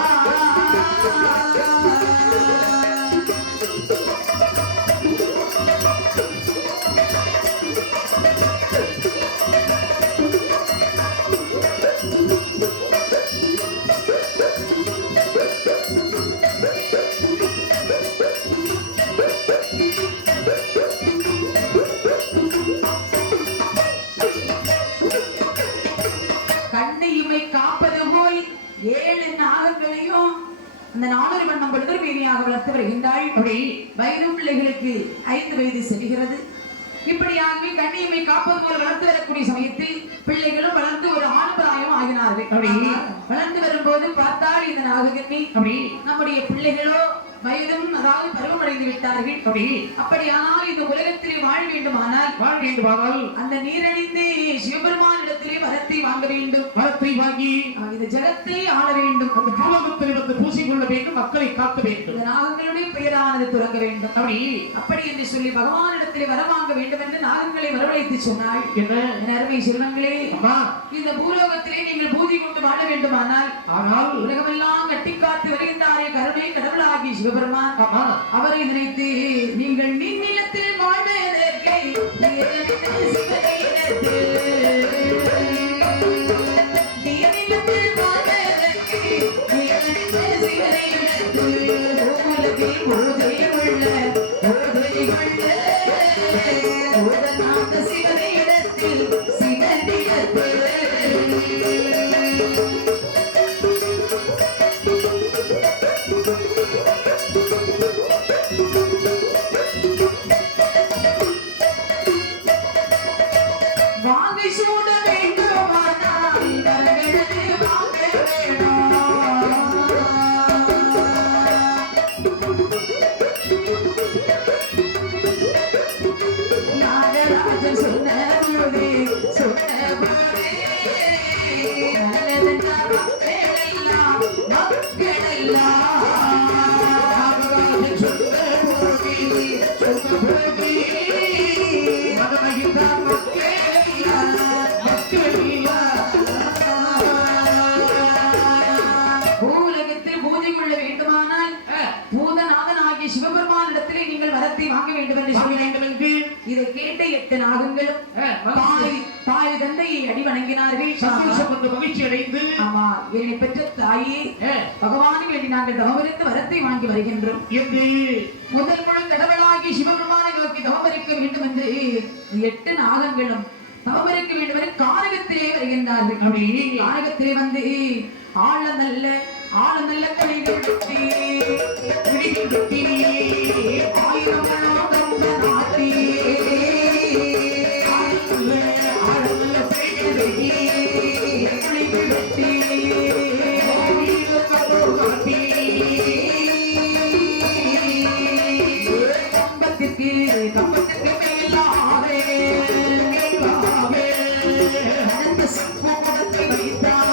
கண்ணையுமை காப்பது போல் 7 நாகங்களையும் அந்த 4 வண்ணம் பொழுது வீணியாக வளர்த்து வருகின்றாள். அப்படி வயதும் பிள்ளைகளுக்கு 5 வயது செல்கிறது. இப்படியாகவே கண்ணியமை காப்பது போல வளர்த்து வரக்கூடிய சமயத்தில் பிள்ளைகளும் வளர்ந்து ஒரு ஆணுபிராயம் ஆகினார்கள். அப்படி வளர்ந்து வரும்போது பார்த்தால் இந்த நாககன்னி அப்படி நம்முடைய பிள்ளைகளோ வயதும் அதாவது பருவமடைந்து விட்டார்கள். அப்படி அப்படியானால் இந்த உலகத்திலே வாழ வேண்டுமானால் வாழ வேண்டுமானால் அந்த நீரணிந்து சிவபெருமானிடத்திலே வரத்தை வாங்க வேண்டும். வரத்தை வாங்கி இந்த ஜலத்தை ஆள வேண்டும். அந்த பூலகத்தில் வந்து பூசிக்கொள்ள வேண்டும், மக்களை காக்க வேண்டும். இந்த நாகங்களுடைய பெயரானது துறக்க வேண்டும். அப்படி என்று சொல்லி பகவானிடத்திலே வர வாங்க வேண்டும் என்று நாகங்களை வரவழைத்து சொன்னாள். என்ன என் அருமை செல்வங்களே, அம்மா இந்த பூலோகத்திலே நீங்கள் பூஜை கொண்டு வாழ வேண்டுமானால் ஆனால் உலகமெல்லாம் கட்டி காத்து வருகின்றாரே கருணை கடவுளாகி சிவபெருமான், அம்மா அவரை நினைத்து நீங்கள் நீநிலத்தில் வாழ்வதற்கு நீநிலத்தில் வாழ்வதற்கு பூலகில் பொழுதையுள்ள பூதநாத சிவனிடத்தில் சிவனிடத்தில் வாங்கை சூட வேண்டுமானால் வரவிடது வாங்க வேணும். நாகராஜன் சொன்னபோது சொன்னபோது நல்லதென்ற மக்களெல்லாம் நாகராஜன் சொன்னபோது சொன்னபோது மகமகிழ்ந்த பூலகத்தில் பூஜை கொள்ள வேண்டுமானால் பூதநாதனாகிய சிவபெருமானிடத்திலே நீங்கள் வரத்தை வாங்க வேண்டும் என்று சொல்ல வேண்டும் என்று இதை கேட்ட 8 நாகங்களும் தாய் தந்தையை அடி வணங்கினார்கள். சந்தோஷப்பட்டு மகிழ்ச்சி அடைந்து ஆமா, என்னை பெற்ற தாயே பகவானை வேண்டி நாங்கள் தவமிருந்து வரத்தை வாங்கி வருகின்றோம் என்று முதல் முழு கடவுளாகிய சிவபெருமானை நோக்கி தவமரிக்க வேண்டும் என்று 8 நாகங்களும் தவமரிக்க வேண்டும் என்று கானகத்திலே வருகின்றார்கள். கானகத்திலே வந்து ஆழ நல்ல கலிகள் வெட்டி ஆயிரம் கம்ப நாட்டி கம்பத்திற்கு மேலாவே அந்த சப்பு குடத்தை வைத்தார்.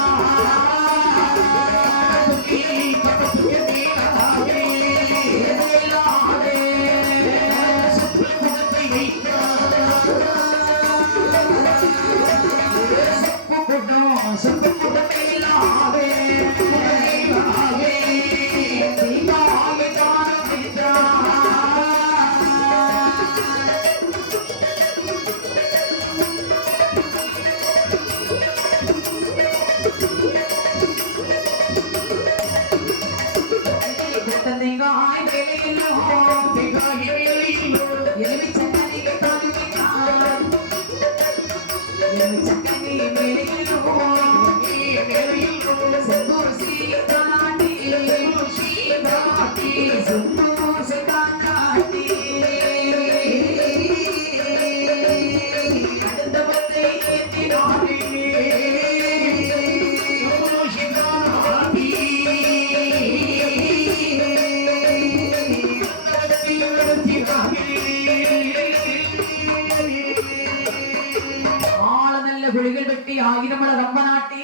குழிகள் வெட்டி ஆயிரமள கம்ப நாட்டி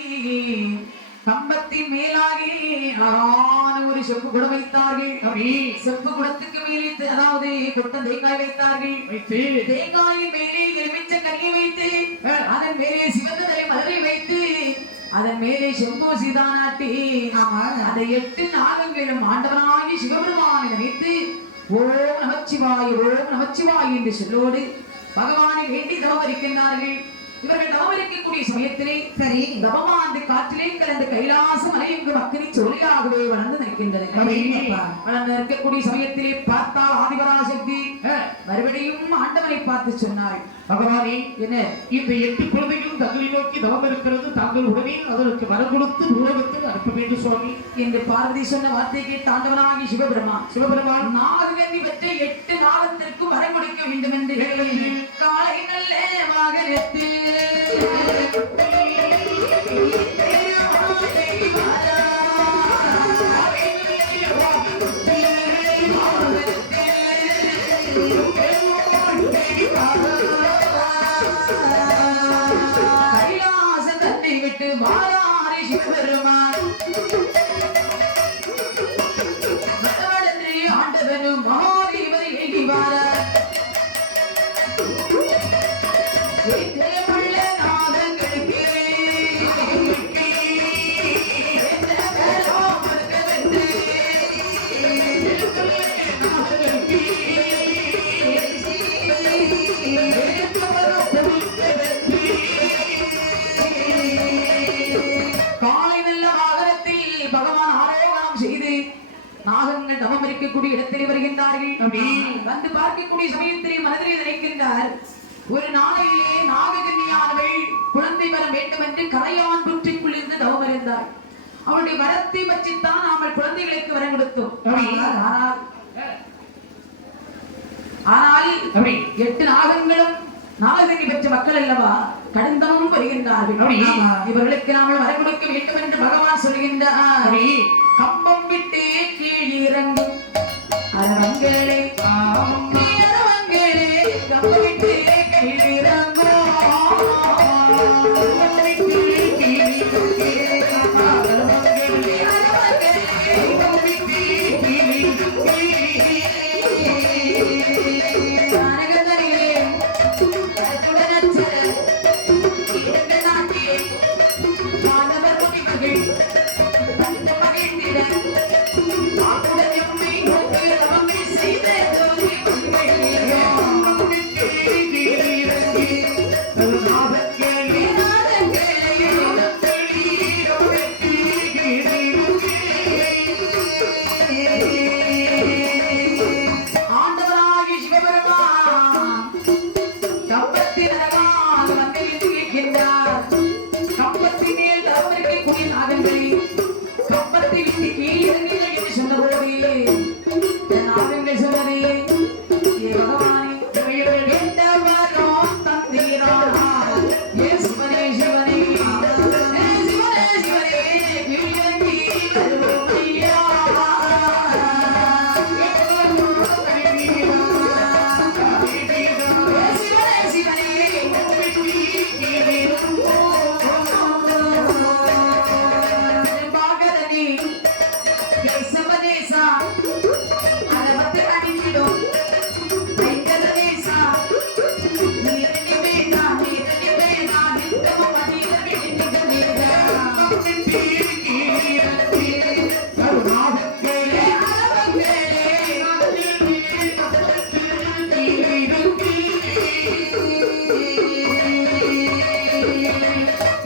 கம்பத்தின் மேலாகி அழகான ஒரு செப்பு குடம் வைத்தார்கள். செப்பு குடத்துக்கு மேலே அதாவது கொட்ட தேங்காய் வைத்தார்கள். தேங்காயின் மேலே எலுமிச்ச கனியை வைத்து அதன் மேலே சிவந்த தலை மலரை வைத்து அதன் மேலே செம்பு சீதா நாட்டி அதை 8 நாகங்களும் ஆண்டவனாகி சிவபெருமானை நினைத்து ஓம் நமச்சிவாய் என்று சொல்லோடு பகவானை வேண்டி தவமரிக்கின்றார்கள். இவர்கள் தவமரிக்கக்கூடிய சமயத்திலே சரி தவமாந்து காற்றிலே கலந்து கைலாசம் அனைங்கும் அக்கினி சொல்லியாகவே வளர்ந்து நிற்கின்றன. வளர்ந்து நிற்கக்கூடிய சமயத்திலே பார்த்தால் ஆதிபராசக்தி மறுபடியும் ஆண்டவனை பார்த்து சொன்னார்கள், பகவானே என்ன இந்த 8 குழந்தைகளும் தங்களை நோக்கி தவம் இருக்கிறது, தாங்கள் உடனே அதற்கு வரம் கொடுத்து பூலோகத்தில் அனுப்ப வேண்டும் சுவாமி என்று பார்வதி சொன்ன வார்த்தைக்கு தாண்டவனாகி சிவபெருமான் நாககன்னி பெற்ற 8 நாகத்திற்கும் வரம் கொடுக்க வேண்டும் என்று காலை நல்ல மகனத்தில் கைலாசத்தை விட்டு மாறாரி சிவபெருமான் ஆண்டவனும் மகாதேவரை ஏகிவாரார். நாகங்கள் தவம் இருக்கக்கூடிய இடத்திலே வருகின்றார்கள். வந்து பார்க்கக்கூடிய சமயத்திலே மனதிலே நினைக்கின்றார், ஒரு நாளையிலே நாககன்னியானவள் குழந்தை வர வேண்டும் என்று கரையான் புற்றிற்குள் இருந்து தவம் இருந்தார். அவளுடைய வரத்தை பற்றித்தான் நாங்கள் குழந்தைகளுக்கு வரம் கொடுத்தோம். ஆனால் 8 நாகங்களும் நாககன்னி பெற்ற மக்கள் அல்லவா, கடுந்தமும் வருகின்றார்கள். இவர்களுக்கு நாங்கள் வரம் கொடுக்க வேண்டும் என்று பகவான் சொல்கின்றார். கம்பம் விட்டு கீழிறங்கும் அரவங்களே, அரவங்களே, கம்பம் விட்டு கீழிறங்கும்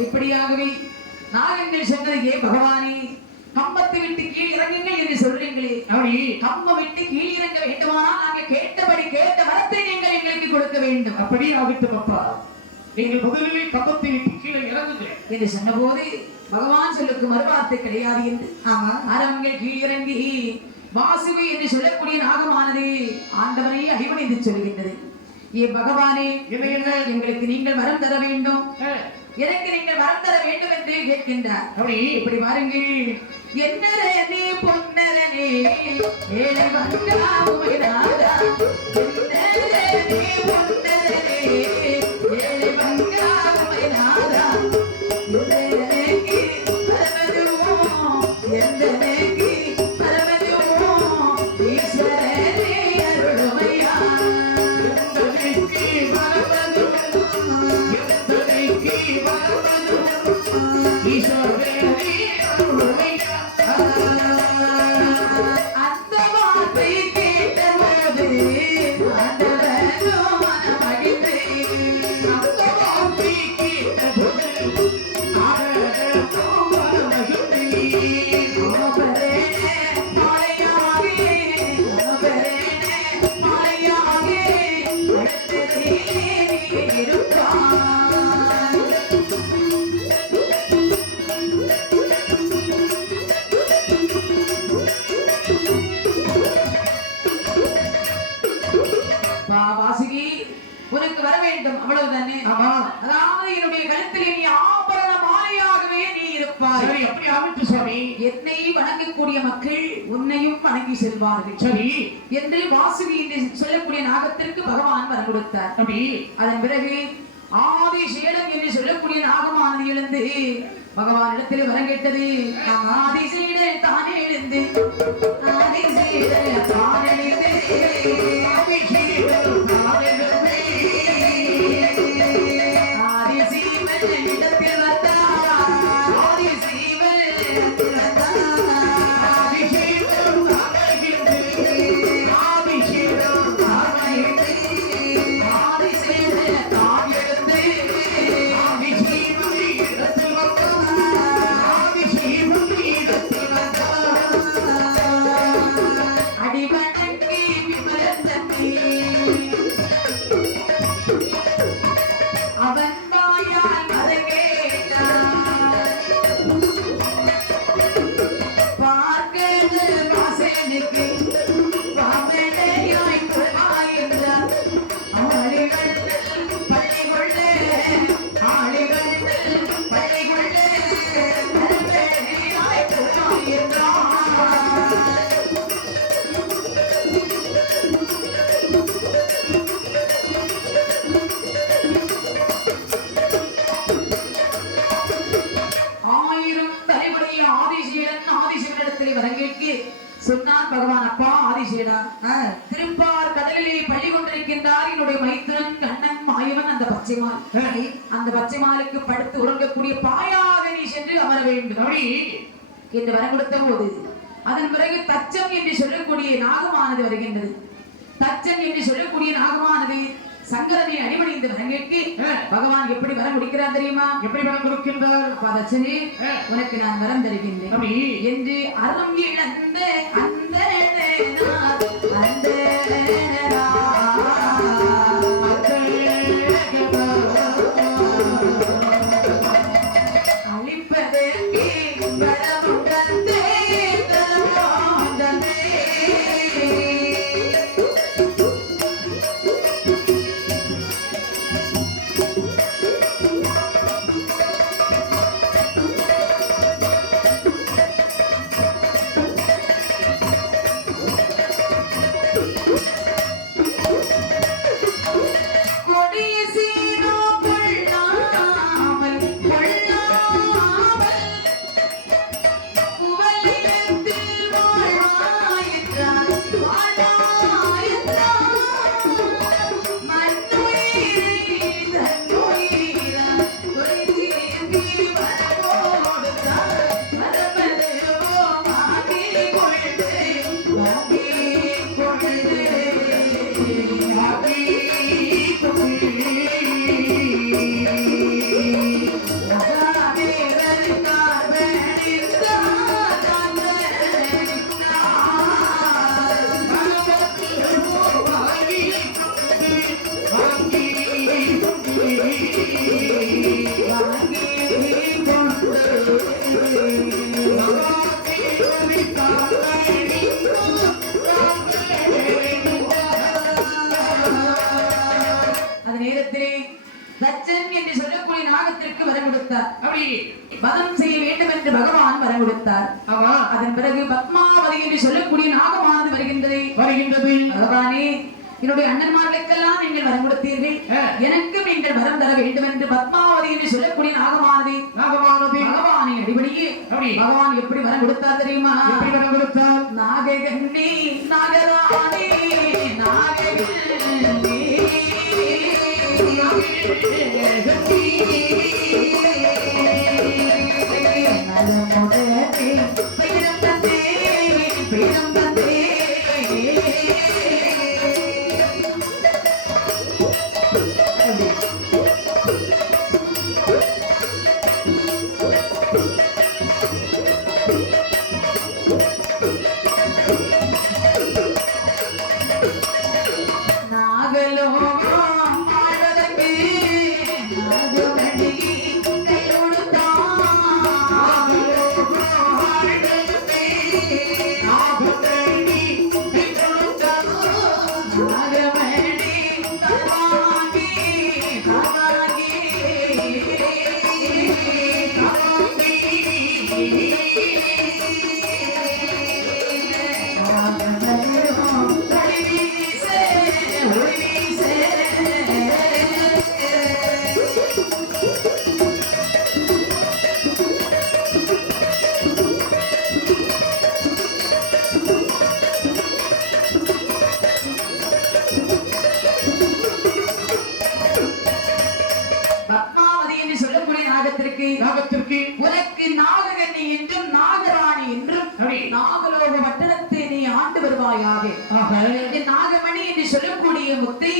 இப்படியாகவே நாகங்கள் சொன்னதையே பகவானே, கம்பத்தை விட்டு கீழ் இறங்குங்கள் என்று சொல்றீங்களே, கம்பம் விட்டு கீழ் இறங்க வேண்டுமானால் நாங்கள் கேட்டபடி கேட்ட வரத்தை நீங்கள் எங்களுக்கு கொடுக்க வேண்டும். அப்படி ஆகட்டும் அப்பா, நீங்கள் முதலிலே கம்பத்தை விட்டு கீழே இறங்குங்க என்று சொன்னபோது பகவான் சொல்லுக்கு மறுவார்த்தை கிடையாது என்று அரவங்கள் கீழ் இறங்கி வாசுவி என்று சொல்லக்கூடிய நாகமானது ஆண்டவனை அடிபணிந்து சொல்கின்றது. ஏ பகவானே, எங்களுக்கு நீங்கள் வரம் தர வேண்டும், எனக்கு நீங்கள் வரம் தர வேண்டும் என்று கேட்கின்றார். இப்படி பாருங்கள், என்னரனே பொன்னரனே ஏழை வந்தா உமைராதா, என்னரனே பொன்னரனே ஏழை வந்தா உமைராதா, எந்தனேக்கு பரமதுவோ எந்தனேக்கு பரமதுவோ ஈஸ்வரனே அருளுமையா, எந்தனேக்கு பரமதுவோ அந்த வார்த்தை கேட்டபோது ஆண்டவனும் மனமகிழ்ந்து, அந்த வார்த்தை கேட்டபோது ஆண்டவனும் மனமகிழ்ந்து, ஓபரேனே மாலையாகே, ஓபரேனே மாலையாகே அடுத்ததே இருப்பான். வாசுகி, உனக்கு வர வேண்டும், அவ்வளவுதானே? அதாவது என்னுடைய கழுத்தில் நீ ஆபரண மாலையாகவே நீ இருப்பாய். சரி, அப்படி ஆகட்டும் சுவாமி. என்னை வணங்கக்கூடிய மக்கள் உன்னையும் வணங்கி செல்வார்கள். சரி என்று வாசுகி என்று சொல்லக்கூடிய நாகத்திற்கு பகவான் வரம் கொடுத்தார். அதன் பிறகு ஆதிசேடன் என்று சொல்லக்கூடிய நாகமானது எழுந்து பகவான் இடத்தில் வரம் கேட்டது. ஆதிசேடன் தானே எழுந்து, ஆதிசேடன் தானே எழுந்து, ஆதிசேடன் தானே எழுந்து, ஆதிசீவன் இடத்தில் வந்தார், ஆதிசீவன் இடத்தில் வந்தார், ஆதிசேடன் தானே எழுந்து, ஆதிசேடன் தானே எழுந்து, ஆதிசேடன் தானே எழுந்து, ஆதிசீவன் இடத்தில் வந்தார், ஆதிசீவன் இடத்தில் வந்தார். வரங்கேற்கு சொன்னான் பகவான். அப்பா ஆதிசேடா, திருப்பார் கடலிலே பள்ளி கொண்டிருக்கின்றார் என்னுடைய மைத்துனன் கண்ணன் மாயவன் அந்த பச்சைமால். அந்த பச்சைமாலுக்கு படுத்து உறங்கக்கூடிய பாயாக நீ சென்று அமர வேண்டும் என்று வரம் கொடுத்த போது அதன் பிறகு தச்சம் என்று சொல்லக்கூடிய நாகமானது வருகின்றது. தச்சம் என்று சொல்லக்கூடிய நாகமானது சங்கரனை அடிபணிந்து வரங்கேற்கு பகவான் எப்படி வரம் கொடுக்கிறார் தெரியுமா? எப்படி வரம் கொடுக்கின்றார்? தச்சனே, உனக்கு நான் வரம் தருகின்றேன் என்று அறம் இழந்த அந்த தச்சன் என்று சொல்லக்கூடிய நாகத்திற்கு வரம் கொடுத்தார். அப்படி வதம் செய்ய வேண்டும் என்று பகவான் வரம் கொடுத்தார். அதன் பிறகு பத்மாவதி என்று சொல்லக்கூடிய நாகமானது வருகின்றது. பகவானே, என்னுடைய அண்ணன்மார்களுக்கெல்லாம் நீங்கள் வரம் கொடுத்தீர்கள், எனக்கும் நீங்கள் வரம் தர வேண்டும் என்று பத்மாவதி என்று சொல்லக்கூடிய நாகமானது பகவானை அடிபடியே பகவான் எப்படி வரம் கொடுத்தார் தெரியுமா? எப்படி வரம் கொடுத்தார்? நாககண்ணி நாகராணி நாககண்ணி நாகத்திற்கு உனக்கு நாககண்ணி என்றும் நாகராணி என்றும் நாகலோக பட்டணத்தை நீ ஆண்டு வருவாயாக. நாகமணி என்று சொல்லக்கூடிய முத்தை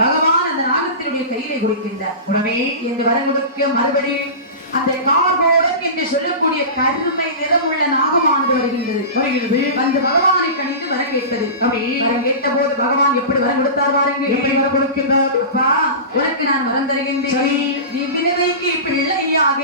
பகவான் அந்த நாகத்தினுடைய கையிலே கொடுக்கின்றார். உடனே என்று வரம் கொடுக்க மறுபடியும் அந்த கார்கோடம் என்று சொல்லக்கூடிய கருமை நிறமுள்ள நாகமானது வருகின்றது. வந்து பகவானை கணித்து வரம் கேட்டது. வரம் கேட்ட போது பகவான் எப்படி வரம் கொடுத்தார் பாருங்க. எப்படி வரம் கொடுக்கின்றார்? அப்பா, உனக்கு நான் வரம் தருகின்றேன், நீ வினதைக்கு பிள்ளையாக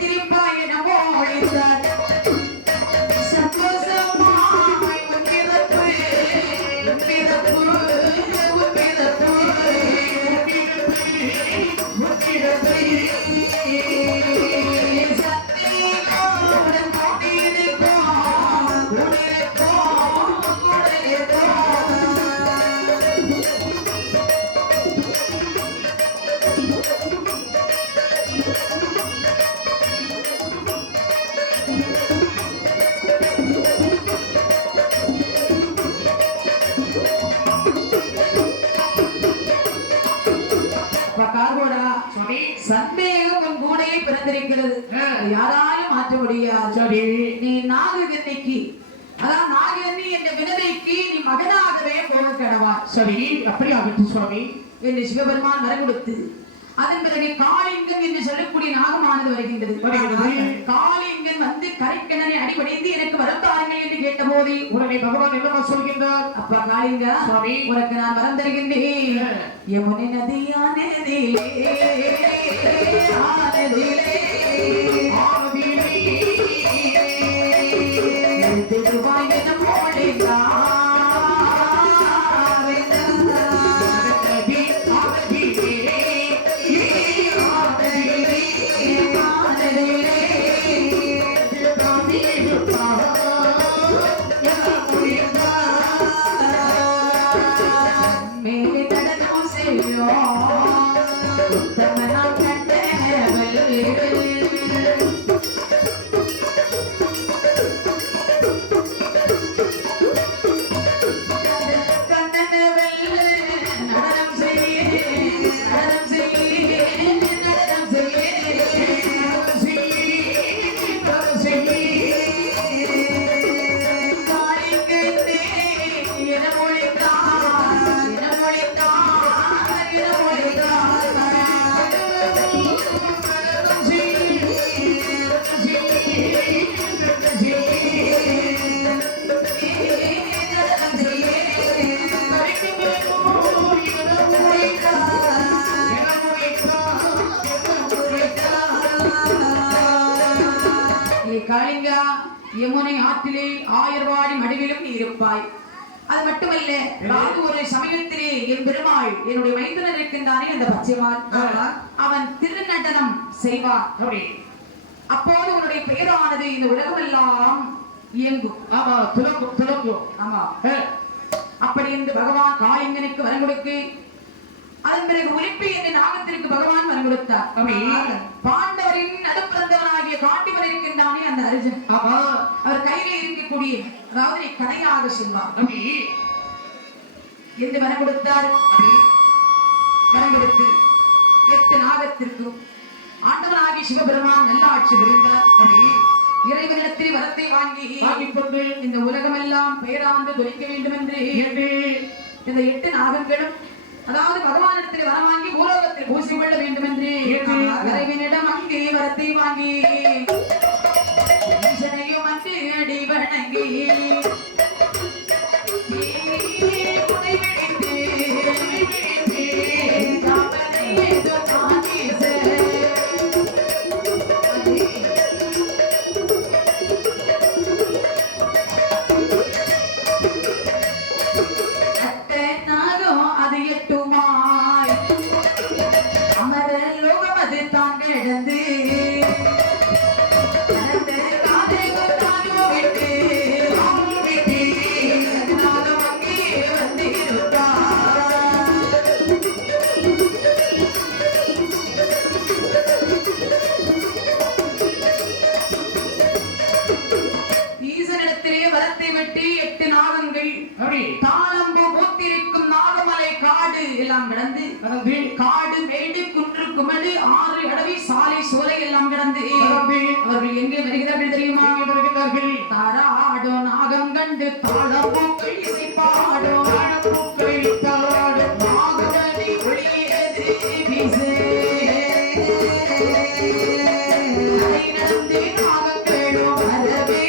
திருப்பாயனமோ நடந்திருக்கிறது. யாராலும் மாற்ற முடியாது. சரி. நீ நாககன்னிக்கு, அதான் நாககன்னி என்ற வினதைக்கு நீ மகனாகவே போக கடவாய். சரி, அப்படி ஆகட்டும் சுவாமி என்று சிவபெருமான் வரம் கொடுத்து, அதன் பிறகு காளிங்கன் என்று சொல்லக்கூடிய நாகமானது வருகின்றது. காளிங்கன் வந்து கரைக்கிணனை அடிபடைந்து எனக்கு வரம் தாருங்கள் என்று கேட்ட போது உடனே பகவான் என்னமா சொல்கின்றார்? அப்பா காளிங்கா, உனக்கு நான் வரம் தருகின்றேன். யமுனை நதியானதிலே ஆனதிலே ஆனதிலே திருவாயிரம் ஓடிதா காளிங்கா, யமுனை ஆற்றிலே ஆயர்வாடி மடிவிலும் நீ இருப்பாய். அது மட்டுமல்ல, நான் ஒரு சமயத்திலே என் பெருமாள் என்னுடைய மைந்தனர் இருக்கின்றானே அந்த பச்சைமால், அவன் திருநடனம் செய்வார். அப்போது உன்னுடைய பெயரானது இந்த உலகமெல்லாம் இயங்கும். ஆமா, துலங்கும் துலங்கும். ஆமா, அப்படி என்று பகவான் காளிங்கனுக்கு வரம் கொடுக்கு. அதன் பிறகு உலிப்பி என்ற நாகத்திற்கு பகவான் வரம் கொடுத்தார். பாண்டவரின் நடுப்பிறந்தவனாகிய காட்டிவன் இருக்கின்றானே அந்த அர்ஜுன், அவர் கையில இருக்கக்கூடிய, அதாவது கதையாக சொல்வார் என்று வரம் கொடுத்தார். வரம் கொடுத்து 8 நாகத்திற்கும் ஆண்டவனாகிய சிவபெருமான் நல்ல ஆட்சி புரிந்தார். இறைவனிடத்தில் வரத்தை வாங்கி கொண்டு இந்த உலகமெல்லாம் பெயராந்து துணிக்க வேண்டும் என்று இந்த 8 நாகங்களும், அதாவது பகவானிடத்தில் வரம் வாங்கி பூலோகத்தில் பூசி கொள்ள வேண்டும் என்று இறைவனிடம் அங்கே வரத்தை வாங்கி ஈசனையும் அன்று அடி வணங்கி கடந்து காடு மேடு குன்று குமடு ஆறு அடவி சாலை சோலை எல்லாம் கடந்து அவர்கள் எங்கே வருகிறார்கள் தெரியுமா? தாராடோ நாகம் கண்டு தாளப்பூக்கள் இசை பாடோ நாகமணி ஒளியது வீசு நடந்து நாகங்களோ வரவே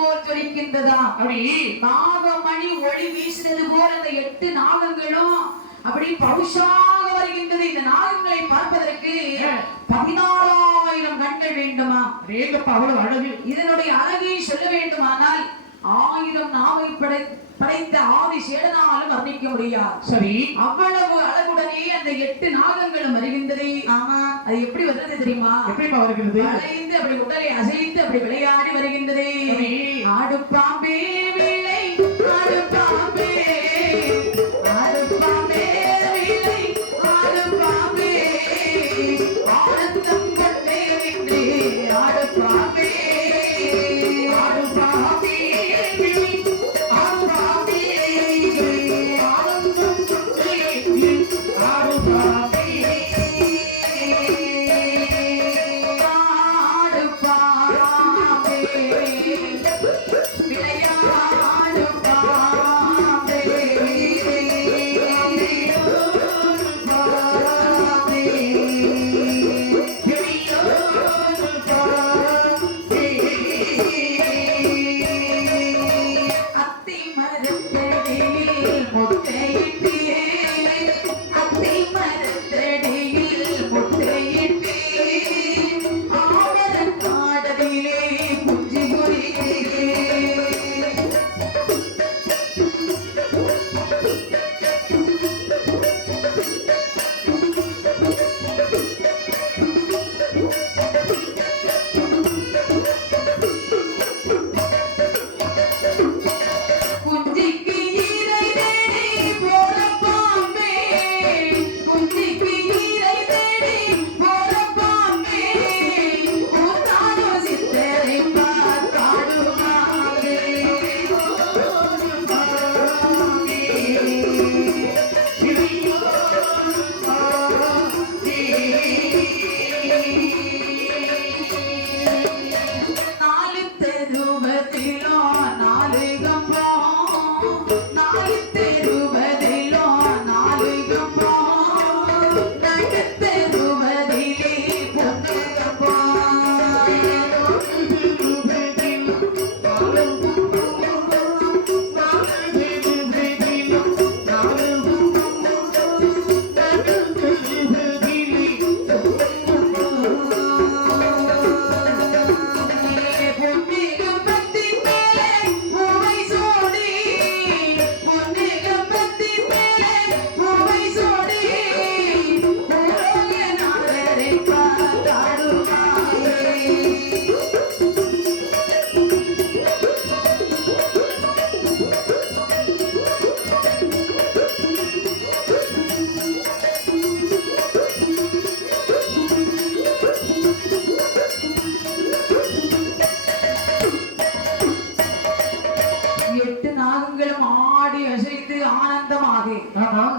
போல் ஜொலிக்கின்றதா. அப்படி நாகமணி ஒளி வீசினது போல் அந்த 8 நாகங்களும் அப்படி பௌஷாக வருகின்றது. இந்த நாகங்களை பார்ப்பதற்கு 16,000 கண்கள் வேண்டுமா? அவ்வளவு அழகு. இதனுடைய அழகை சொல்ல வேண்டுமானால் 1000 நாவை படைத்த ஆதி சேடனாலும் வர்ணிக்க முடியாது. சரி, அவ்வளவு அழகுடனே அந்த 8 நாகங்களும் வருகின்றது. ஆமா, அது எப்படி வருகிறது தெரியுமா? எப்படி வருகிறது? அலைந்து அப்படி உடலை அசைத்து அப்படி விளையாடி வருகின்றது. ஆடுப்பாம்பே விளை, ஆடுப்பாம்பே, ஆடுப்பாம்பே விளை, ஆடுப்பாம்பே, ஆனந்தம் கொண்டே நின்று ஆடுப்பாம்பே, ஆடுப்பாம்பே விளை, ஆடுப்பாம்பே, ஆனந்தம் கொண்டே ஆடுப்பாம்பே.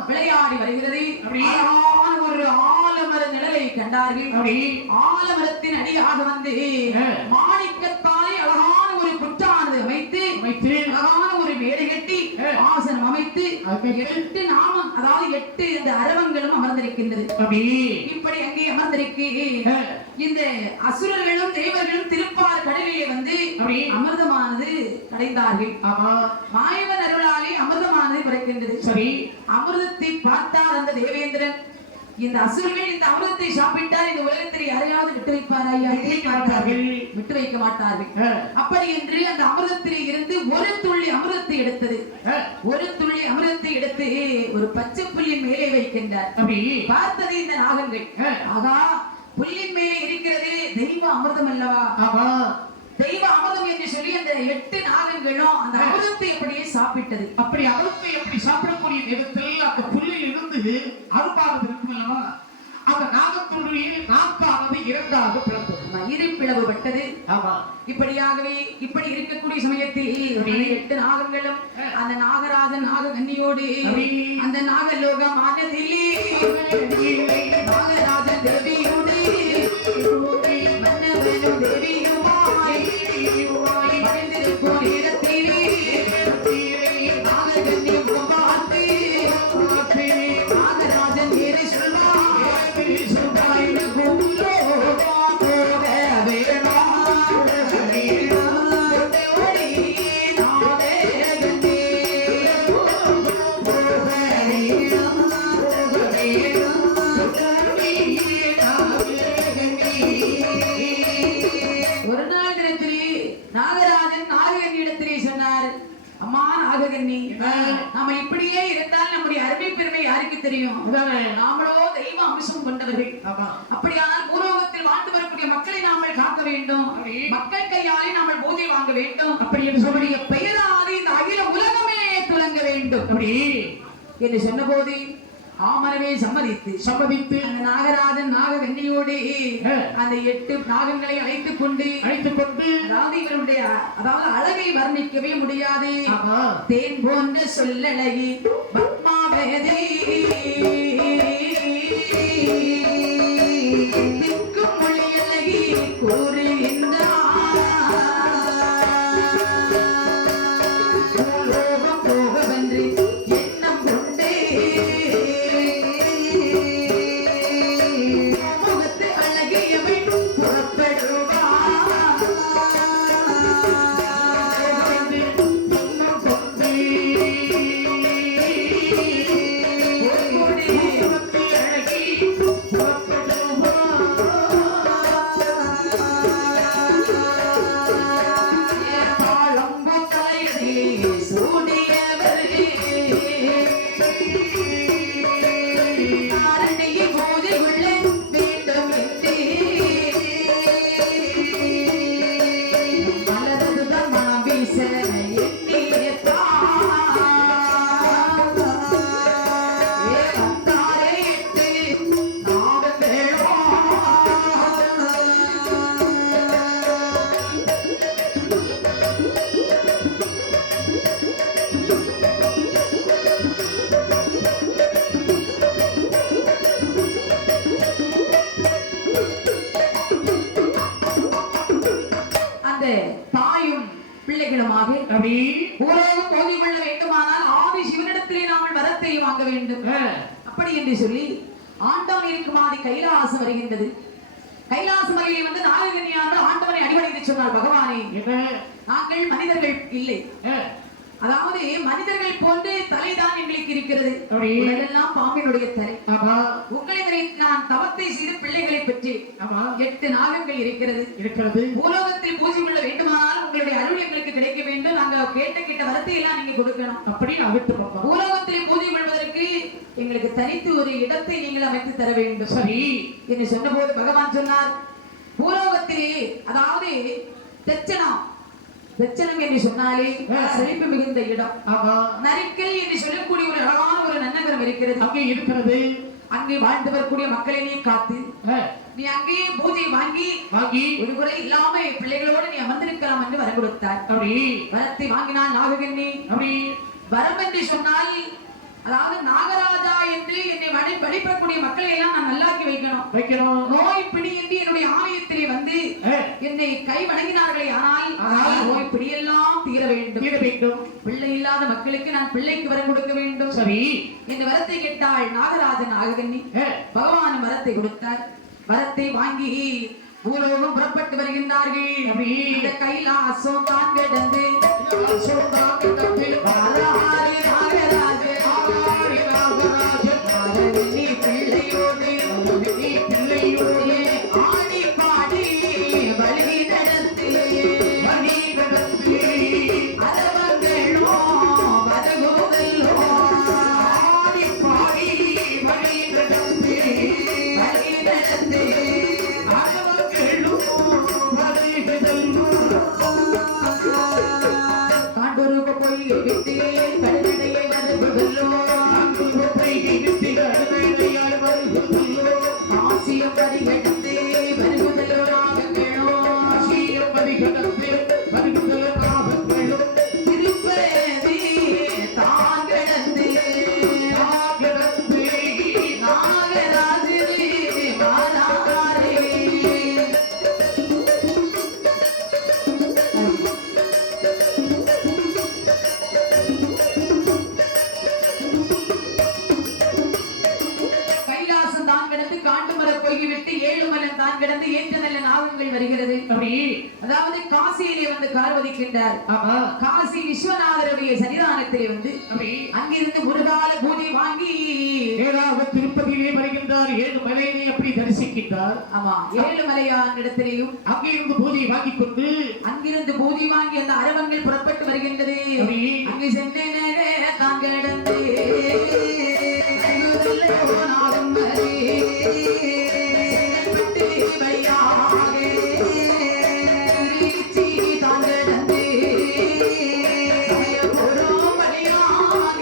விளையாடி வருகிறது. அழகான ஒரு ஆலமர நிழலை கண்டார்கள். ஆலமரத்தின் அடியாக வந்து மாணிக்கத்தாலே அழகான ஒரு புற்றானது அமைத்து அழகான ஒரு மேடை கட்டி ஆசனம் அமைத்து 8 நாமம், அதாவது 8 இந்த அரவங்களும் அமர்ந்திருக்கின்றது. இப்படி அங்கே அமர்ந்திருக்கு. இந்த அசுரர்களும் தேவர்களும் திருப்பார் கடலிலே வந்து அமிர்தமானது கடைந்தார்கள். மாயவன் அருளாலே அமிர்தமானது பிறக்கின்றது. சரி, அமிர்தத்தை பார்த்தார் அந்த தேவேந்திரன். இந்த அசுரர்கள் இந்த அமிர்தத்தை சாப்பிட்டால் இந்த உலகத்தில் யாரையாவது விட்டு வைப்பாராயா? விட்டு வைக்க மாட்டார்கள். அப்படி என்று அந்த அமிர்தத்தில் இருந்து ஒரு துள்ளி அமிர்தத்தை எடுத்தது. ஒரு துள்ளி அமிர்தத்தை எடுத்து ஒரு பச்சை புல்லின் மேலே வைக்கின்றார். பார்த்தது இந்த நாகங்கள். ஆகா, புல்லின் மேலே இருக்கிறது தெய்வ அமிர்தம் அல்லவா? தெய்வ அமிர்தம் என்று சொல்லி அந்த 8 நாகங்களும் அந்த அமிர்தத்தை அப்படியே சாப்பிட்டது. அப்படி அமிர்தத்தை எப்படி சாப்பிடக்கூடிய நேரத்தில் அந்த புல்லில் இருந்து அருப்பானது இருக்கும் அல்லவா? அந்த நாகத்துடைய நாக்கானது 2ஆக பிளந்தது. இரு பிளவுபட்டது. இப்படியாகவே இப்படி இருக்கக்கூடிய சமயத்தில் 8 நாகங்களும் அந்த நாகராஜன் நாககன்னியோடு அந்த நாகலோக மாநிலத்திலே நாகராஜன் தேவியோடு மன்னவனும் தேவியுமாய் மறைந்திருக்கும் இடத்திலே நாககன்னி பார்த்து நாகராஜன் ஏறி சொல்வார், ஓடி அம்மா நாககன்னி என்ன? நாம இப்படியே இருந்தால் நம்முடைய அருமை பெருமை யாருக்கு தெரியும்? அதானே. நாமளோ தெய்வ அம்சம் கொண்டவர்கள். ஆமா. அப்படியானால் பூலோகத்தில் வாழ்ந்து வரக்கூடிய மக்களை நாமல் காக்க வேண்டும். சரி. மக்கள் கையாலே நாமல் பூஜை வாங்க வேண்டும். அப்படி என்று சொல்லி நம்முடைய பெயராலே இந்த அகில உலகமே துலங்க வேண்டும் அப்படி என்று சொன்னபோது ஆமரவே சம்மதித்து அந்த நாகராஜன் நாககன்னியோடு அந்த 8 நாகங்களை அழைத்துக் கொண்டு அதாவது இவருடைய அதாவது அழகை வர்ணிக்கவே முடியாது. ஆமா. தேன் போன்ற சொல்லழகி பத்மாவதி திக்கும் மொழி அழகி கூறுகின்றார் பூலோகம் போகவென்று எண்ணம் கொண்டே முகத்து அழகியவை புறப்படுவார் தாயும் பிள்ளைகளுமாக பூலோகம் போதி கொள்ள வேண்டுமானால் ஆதி சிவனிடத்திலே நாமல் வரத்தை வாங்க வேண்டும். அப்படி என்று சொல்லி ஆண்டவன் இருக்குமாதி கைலாசம் வருகின்றது. கைலாச மலையில் வந்து நாககன்னியானது ஆண்டவனை அடிபணித்து சொன்னார், பகவானே நாங்கள் மனிதர்கள் இல்லை, அதாவது மனிதர்கள் போன்று தலைதான் எங்களுக்கு இருக்கிறது, எல்லாம் பாம்பினுடைய தலை. உங்களை நான் தவத்தை செய்து பிள்ளைகளை பெற்று 8 நாகங்கள் இருக்கிறது. பூலோகத்தில் பூஜை கொள்ள வேண்டுமானால் உங்களுடைய அருள் எங்களுக்கு கிடைக்க வேண்டும். நாங்க கேட்ட வரத்தை எல்லாம் நீங்க கொடுக்கணும். அப்படி பூலோகத்தில் பூஜை கொள்வதற்கு எங்களுக்கு தனித்து ஒரு இடத்தை நீங்கள் அமைத்து தர வேண்டும். சரி என்று சொன்னபோது பகவான் சொன்னார், பூலோகத்திலே அதாவது தட்சணம் என்று சொன்னாலே செழிப்பு மிகுந்த இடம். நரிக்கல் என்று சொல்லக்கூடிய ஒரு அழகான ஒரு நன்னகரம் இருக்கிறது. அங்கே வாழ்ந்து வரக்கூடிய மக்களை நீ காத்து நீ அங்கேயே பூஜை வாங்கி ஒரு குறை இல்லாம பிள்ளைகளோடு நீ அமர்ந்திருக்கலாம் என்று வரம் கொடுத்தார். வரத்தை வாங்கினான் நாககன்னி. வரம் என்று சொன்னால் அதாவது நாகராஜா என்று என்னை வழிபடக்கூடிய மக்களை எல்லாம் நான் நல்லாக்கி வைக்கணும். நோய் பிடியின்றி என்னுடைய ஆலயத்திலே வந்து என்னை கை வணங்கினார்களே ஆனால் நோய் பிடியெல்லாம் தீர வேண்டும். பிள்ளை இல்லாத மக்களுக்கு நான் பிள்ளைக்கு வரம் கொடுக்க வேண்டும். சரி இந்த வரத்தை கேட்டாள் நாகராஜன் நாககன்னி. பகவான் வரத்தை கொடுத்தார். வரத்தை வாங்கி பூலோகம் புறப்பட்டு வருகின்றார்கள். கைலாசம் தான் கிடந்து ஆடி பாடி வழி நடந்து அரவங்களோ வரகுதல்லோ ஆடி பாடி வழி நடந்து காண்டூருக்கு அதாவது காசியிலே வந்து கார்வதிக்கின்றார். ஆமா காசி விஸ்வநாதருடைய சன்னிதானத்திலே வந்து அப்படி அங்கிருந்து முருகால பூஜை வாங்கி நேராக திருப்பதியிலே வருகின்றார். 7 மலையிலே அப்படி தரிசிக்கின்றார். ஆமா 7 மலையான் இடத்திலேயும் அங்கிருந்து பூஜை வாங்கிக் கொண்டு அங்கிருந்து பூஜை வாங்கி அந்த அரவங்கள் புறப்பட்டு வருகின்றது. அப்படி அங்கு சென்று தாங்கடந்து நாகம் வரை செங்கல்பட்டு வழியாக திருச்சி தாங்கடந்து சமயபுரம் வழியாக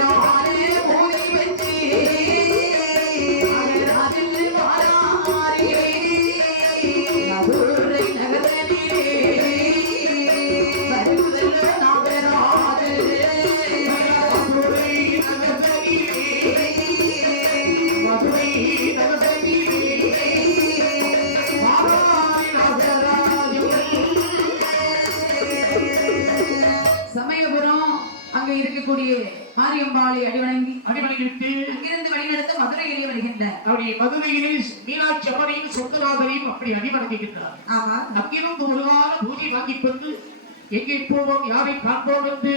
நாடு பூஜை வச்சு அதில் வாராரே மதுரை நகரிலே வருவதில் நாகராஜ மதுரை நகரிலே மாறாரி நாகராஜன் சமயபுரம் அங்க இருக்கக்கூடிய மாரியம்பாளை அடிவணங்கி அடிவணிவிட்டு அங்கிருந்து வழிநடத்த மதுரையிலே வருகின்றார். அப்படி மதுரையிலே மீனாட்சி அம்மனையும் சொந்தநாதரையும் அப்படி அடிவணங்குகின்றார். ஆமா அங்கிருந்து ஒரு வார பூஜை வாங்கிக் கொண்டு எங்கே போவோம் யாரை காண்போம் என்று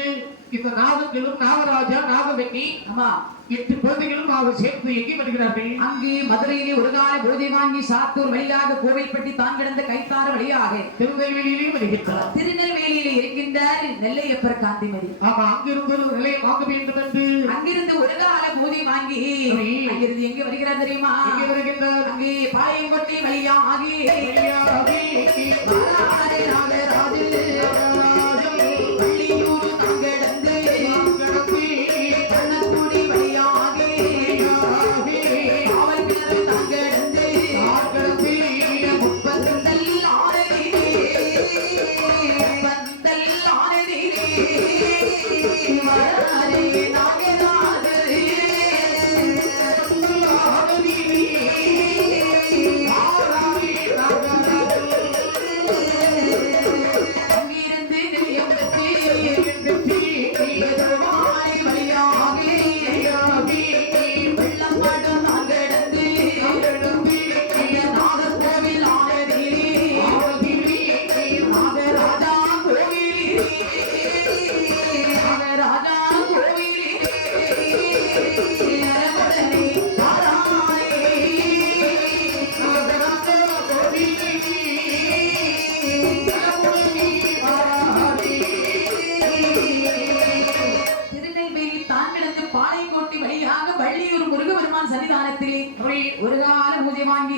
இந்த நாகங்களும் நாகராஜா நாகவெண்ணி ஆமா 8 குழந்தைகளும் அவர் சேர்ந்து எங்கே வருகிறார்கள். அங்கே மதுரையிலே ஒரு கால பூஜை வாங்கி சாத்தூர் வழியாக கோவில்பட்டி தான் கிடந்த கைத்தாறு வழியாக திருநெல்வேலியிலே வருகின்றார். திருநெல்வேலியிலே இருக்கின்றார் நெல்லையப்பர் காந்திமதி. ஆமா அங்கிருந்து ஒரு நிலையை வாங்க வேண்டும் என்று அங்கிருந்து ஒரு கால பூஜை வாங்கி அங்கிருந்து எங்கே வருகிறார் தெரியுமா? எங்கே வருகின்றார். அங்கே பாளையங்கோட்டை வழியாகி வழியாகி வாராரே நாகராஜன் வள்ளியூர் தங்கடந்து கண்ணக்குடி வழியாகி காவல் கிணறு தங்கடந்து முப்பந்தல் ஆனதிலே முப்பந்தல் ஆனதிலே வாராரே நாகராஜன் அங்கிருந்து எதிர்வாய் வழியாகி வெள்ளம் பாடும் நாகடந்து நாகர்கோவில் ஆனதிலே நாகராஜா கோவிலிலே நாகராஜா கோவிலிலே அரவணனை வாராரே நாகராஜா திருநெல்வேலி தான் கிடந்து பாளையங்கோட்டை வழியாக வள்ளியூர் முருகபெருமான் சன்னிதானத்திலே ஒரு கால பூஜை வாங்கி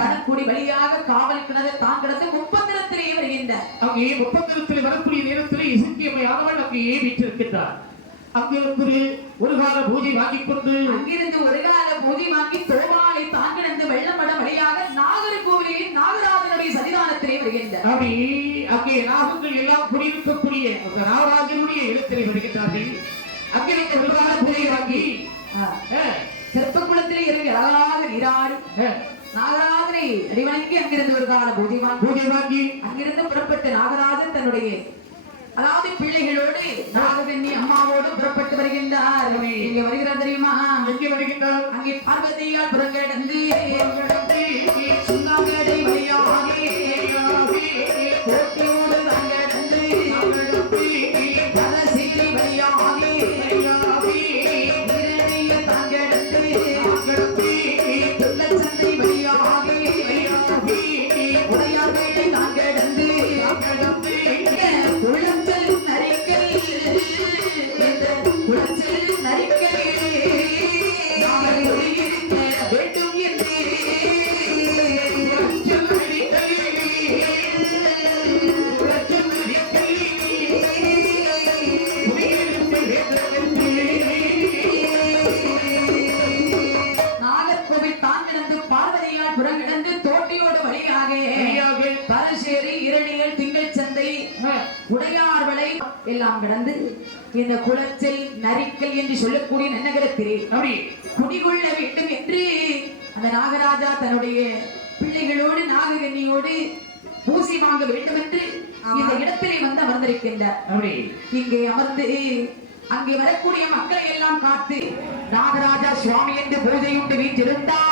கணக்குடி வழியாக காவல் கிணறு தான் கிடந்து முப்பத்திரத்திலே வருகின்றார். அங்கே முப்பத்திரத்தில் வரக்கூடிய நேரத்தில் இசைக்கியமையானவள் அங்கேயே வீற்றிருக்கின்றார். அங்கிருந்து ஒரு கால பூஜை வாங்கிக் கொண்டு அங்கிருந்து ஒரு கால பூஜை வாங்கி தோவாலை தான் கிடந்து வெள்ளமடம் வழியாக நாகர்கோவிலில் நாகராஜனுடைய சன்னிதானத்திலே வருகின்றார். அப்படி அங்கே நாகங்கள் எல்லாம் குடியிருக்கக்கூடிய அந்த நாகராஜனுடைய இடத்திலே வருகின்றார்கள். அங்கிருந்து ஒரு கால பூஜை வாங்கி சிற்பக்குளத்திலே இறங்கி அழகாக நீராடி நாகராஜனை அடிவணங்கி அங்கிருந்து ஒரு கால பூஜை வாங்கி அங்கிருந்து புறப்பட்ட நாகராஜன் தன்னுடைய அதாவது பிள்ளைகளோடு நாகவெண்ணி அம்மாவோடு புறப்பட்டு வருகின்றார். இங்க வருகிறார் தெரியுமா? எங்கே வருகின்றார். அங்கே பார்வதியால் புறங்கடந்து சுங்காங்கடை வழியாகி கோட்டியோடு தங்கடந்து தலசீரி வழியாகி இரணிய தங்கடந்து துள்ளச்சந்தை வழியாகி உடையார்வேட்டை தங்கடந்து குளச்சல் நரிக்கல் குளச்சல் நரிக்கல் நாங்கள் ஒளியிருக்க வேண்டும் என்று குளச்சல் நரிக்கல் குளச்சல் நரிக்கல் நாகர்கோவில் தான் கிடந்து பார்வதியால் புறங்கிடந்து தோட்டியோடு வழியாக பரசேரி இரணியல் திங்கள் சந்தை உடையார்வளை எல்லாம் கடந்து இந்த குளச்சல் நரிக்கல் என்று சொல்லக்கூடிய நன்னகரத்திலே குடிகொள்ள வேண்டும் என்று அந்த நாகராஜா தன்னுடைய பிள்ளைகளோடு நாககன்னியோடு பூசி வாங்க வேண்டும் என்று இந்த இடத்திலே வந்து அமர்ந்திருக்கின்றார். இங்கே அமர்ந்து அங்கே வரக்கூடிய மக்களை எல்லாம் காத்து நாகராஜா சுவாமி என்று பூஜையுண்டு வீற்றிருந்தார்.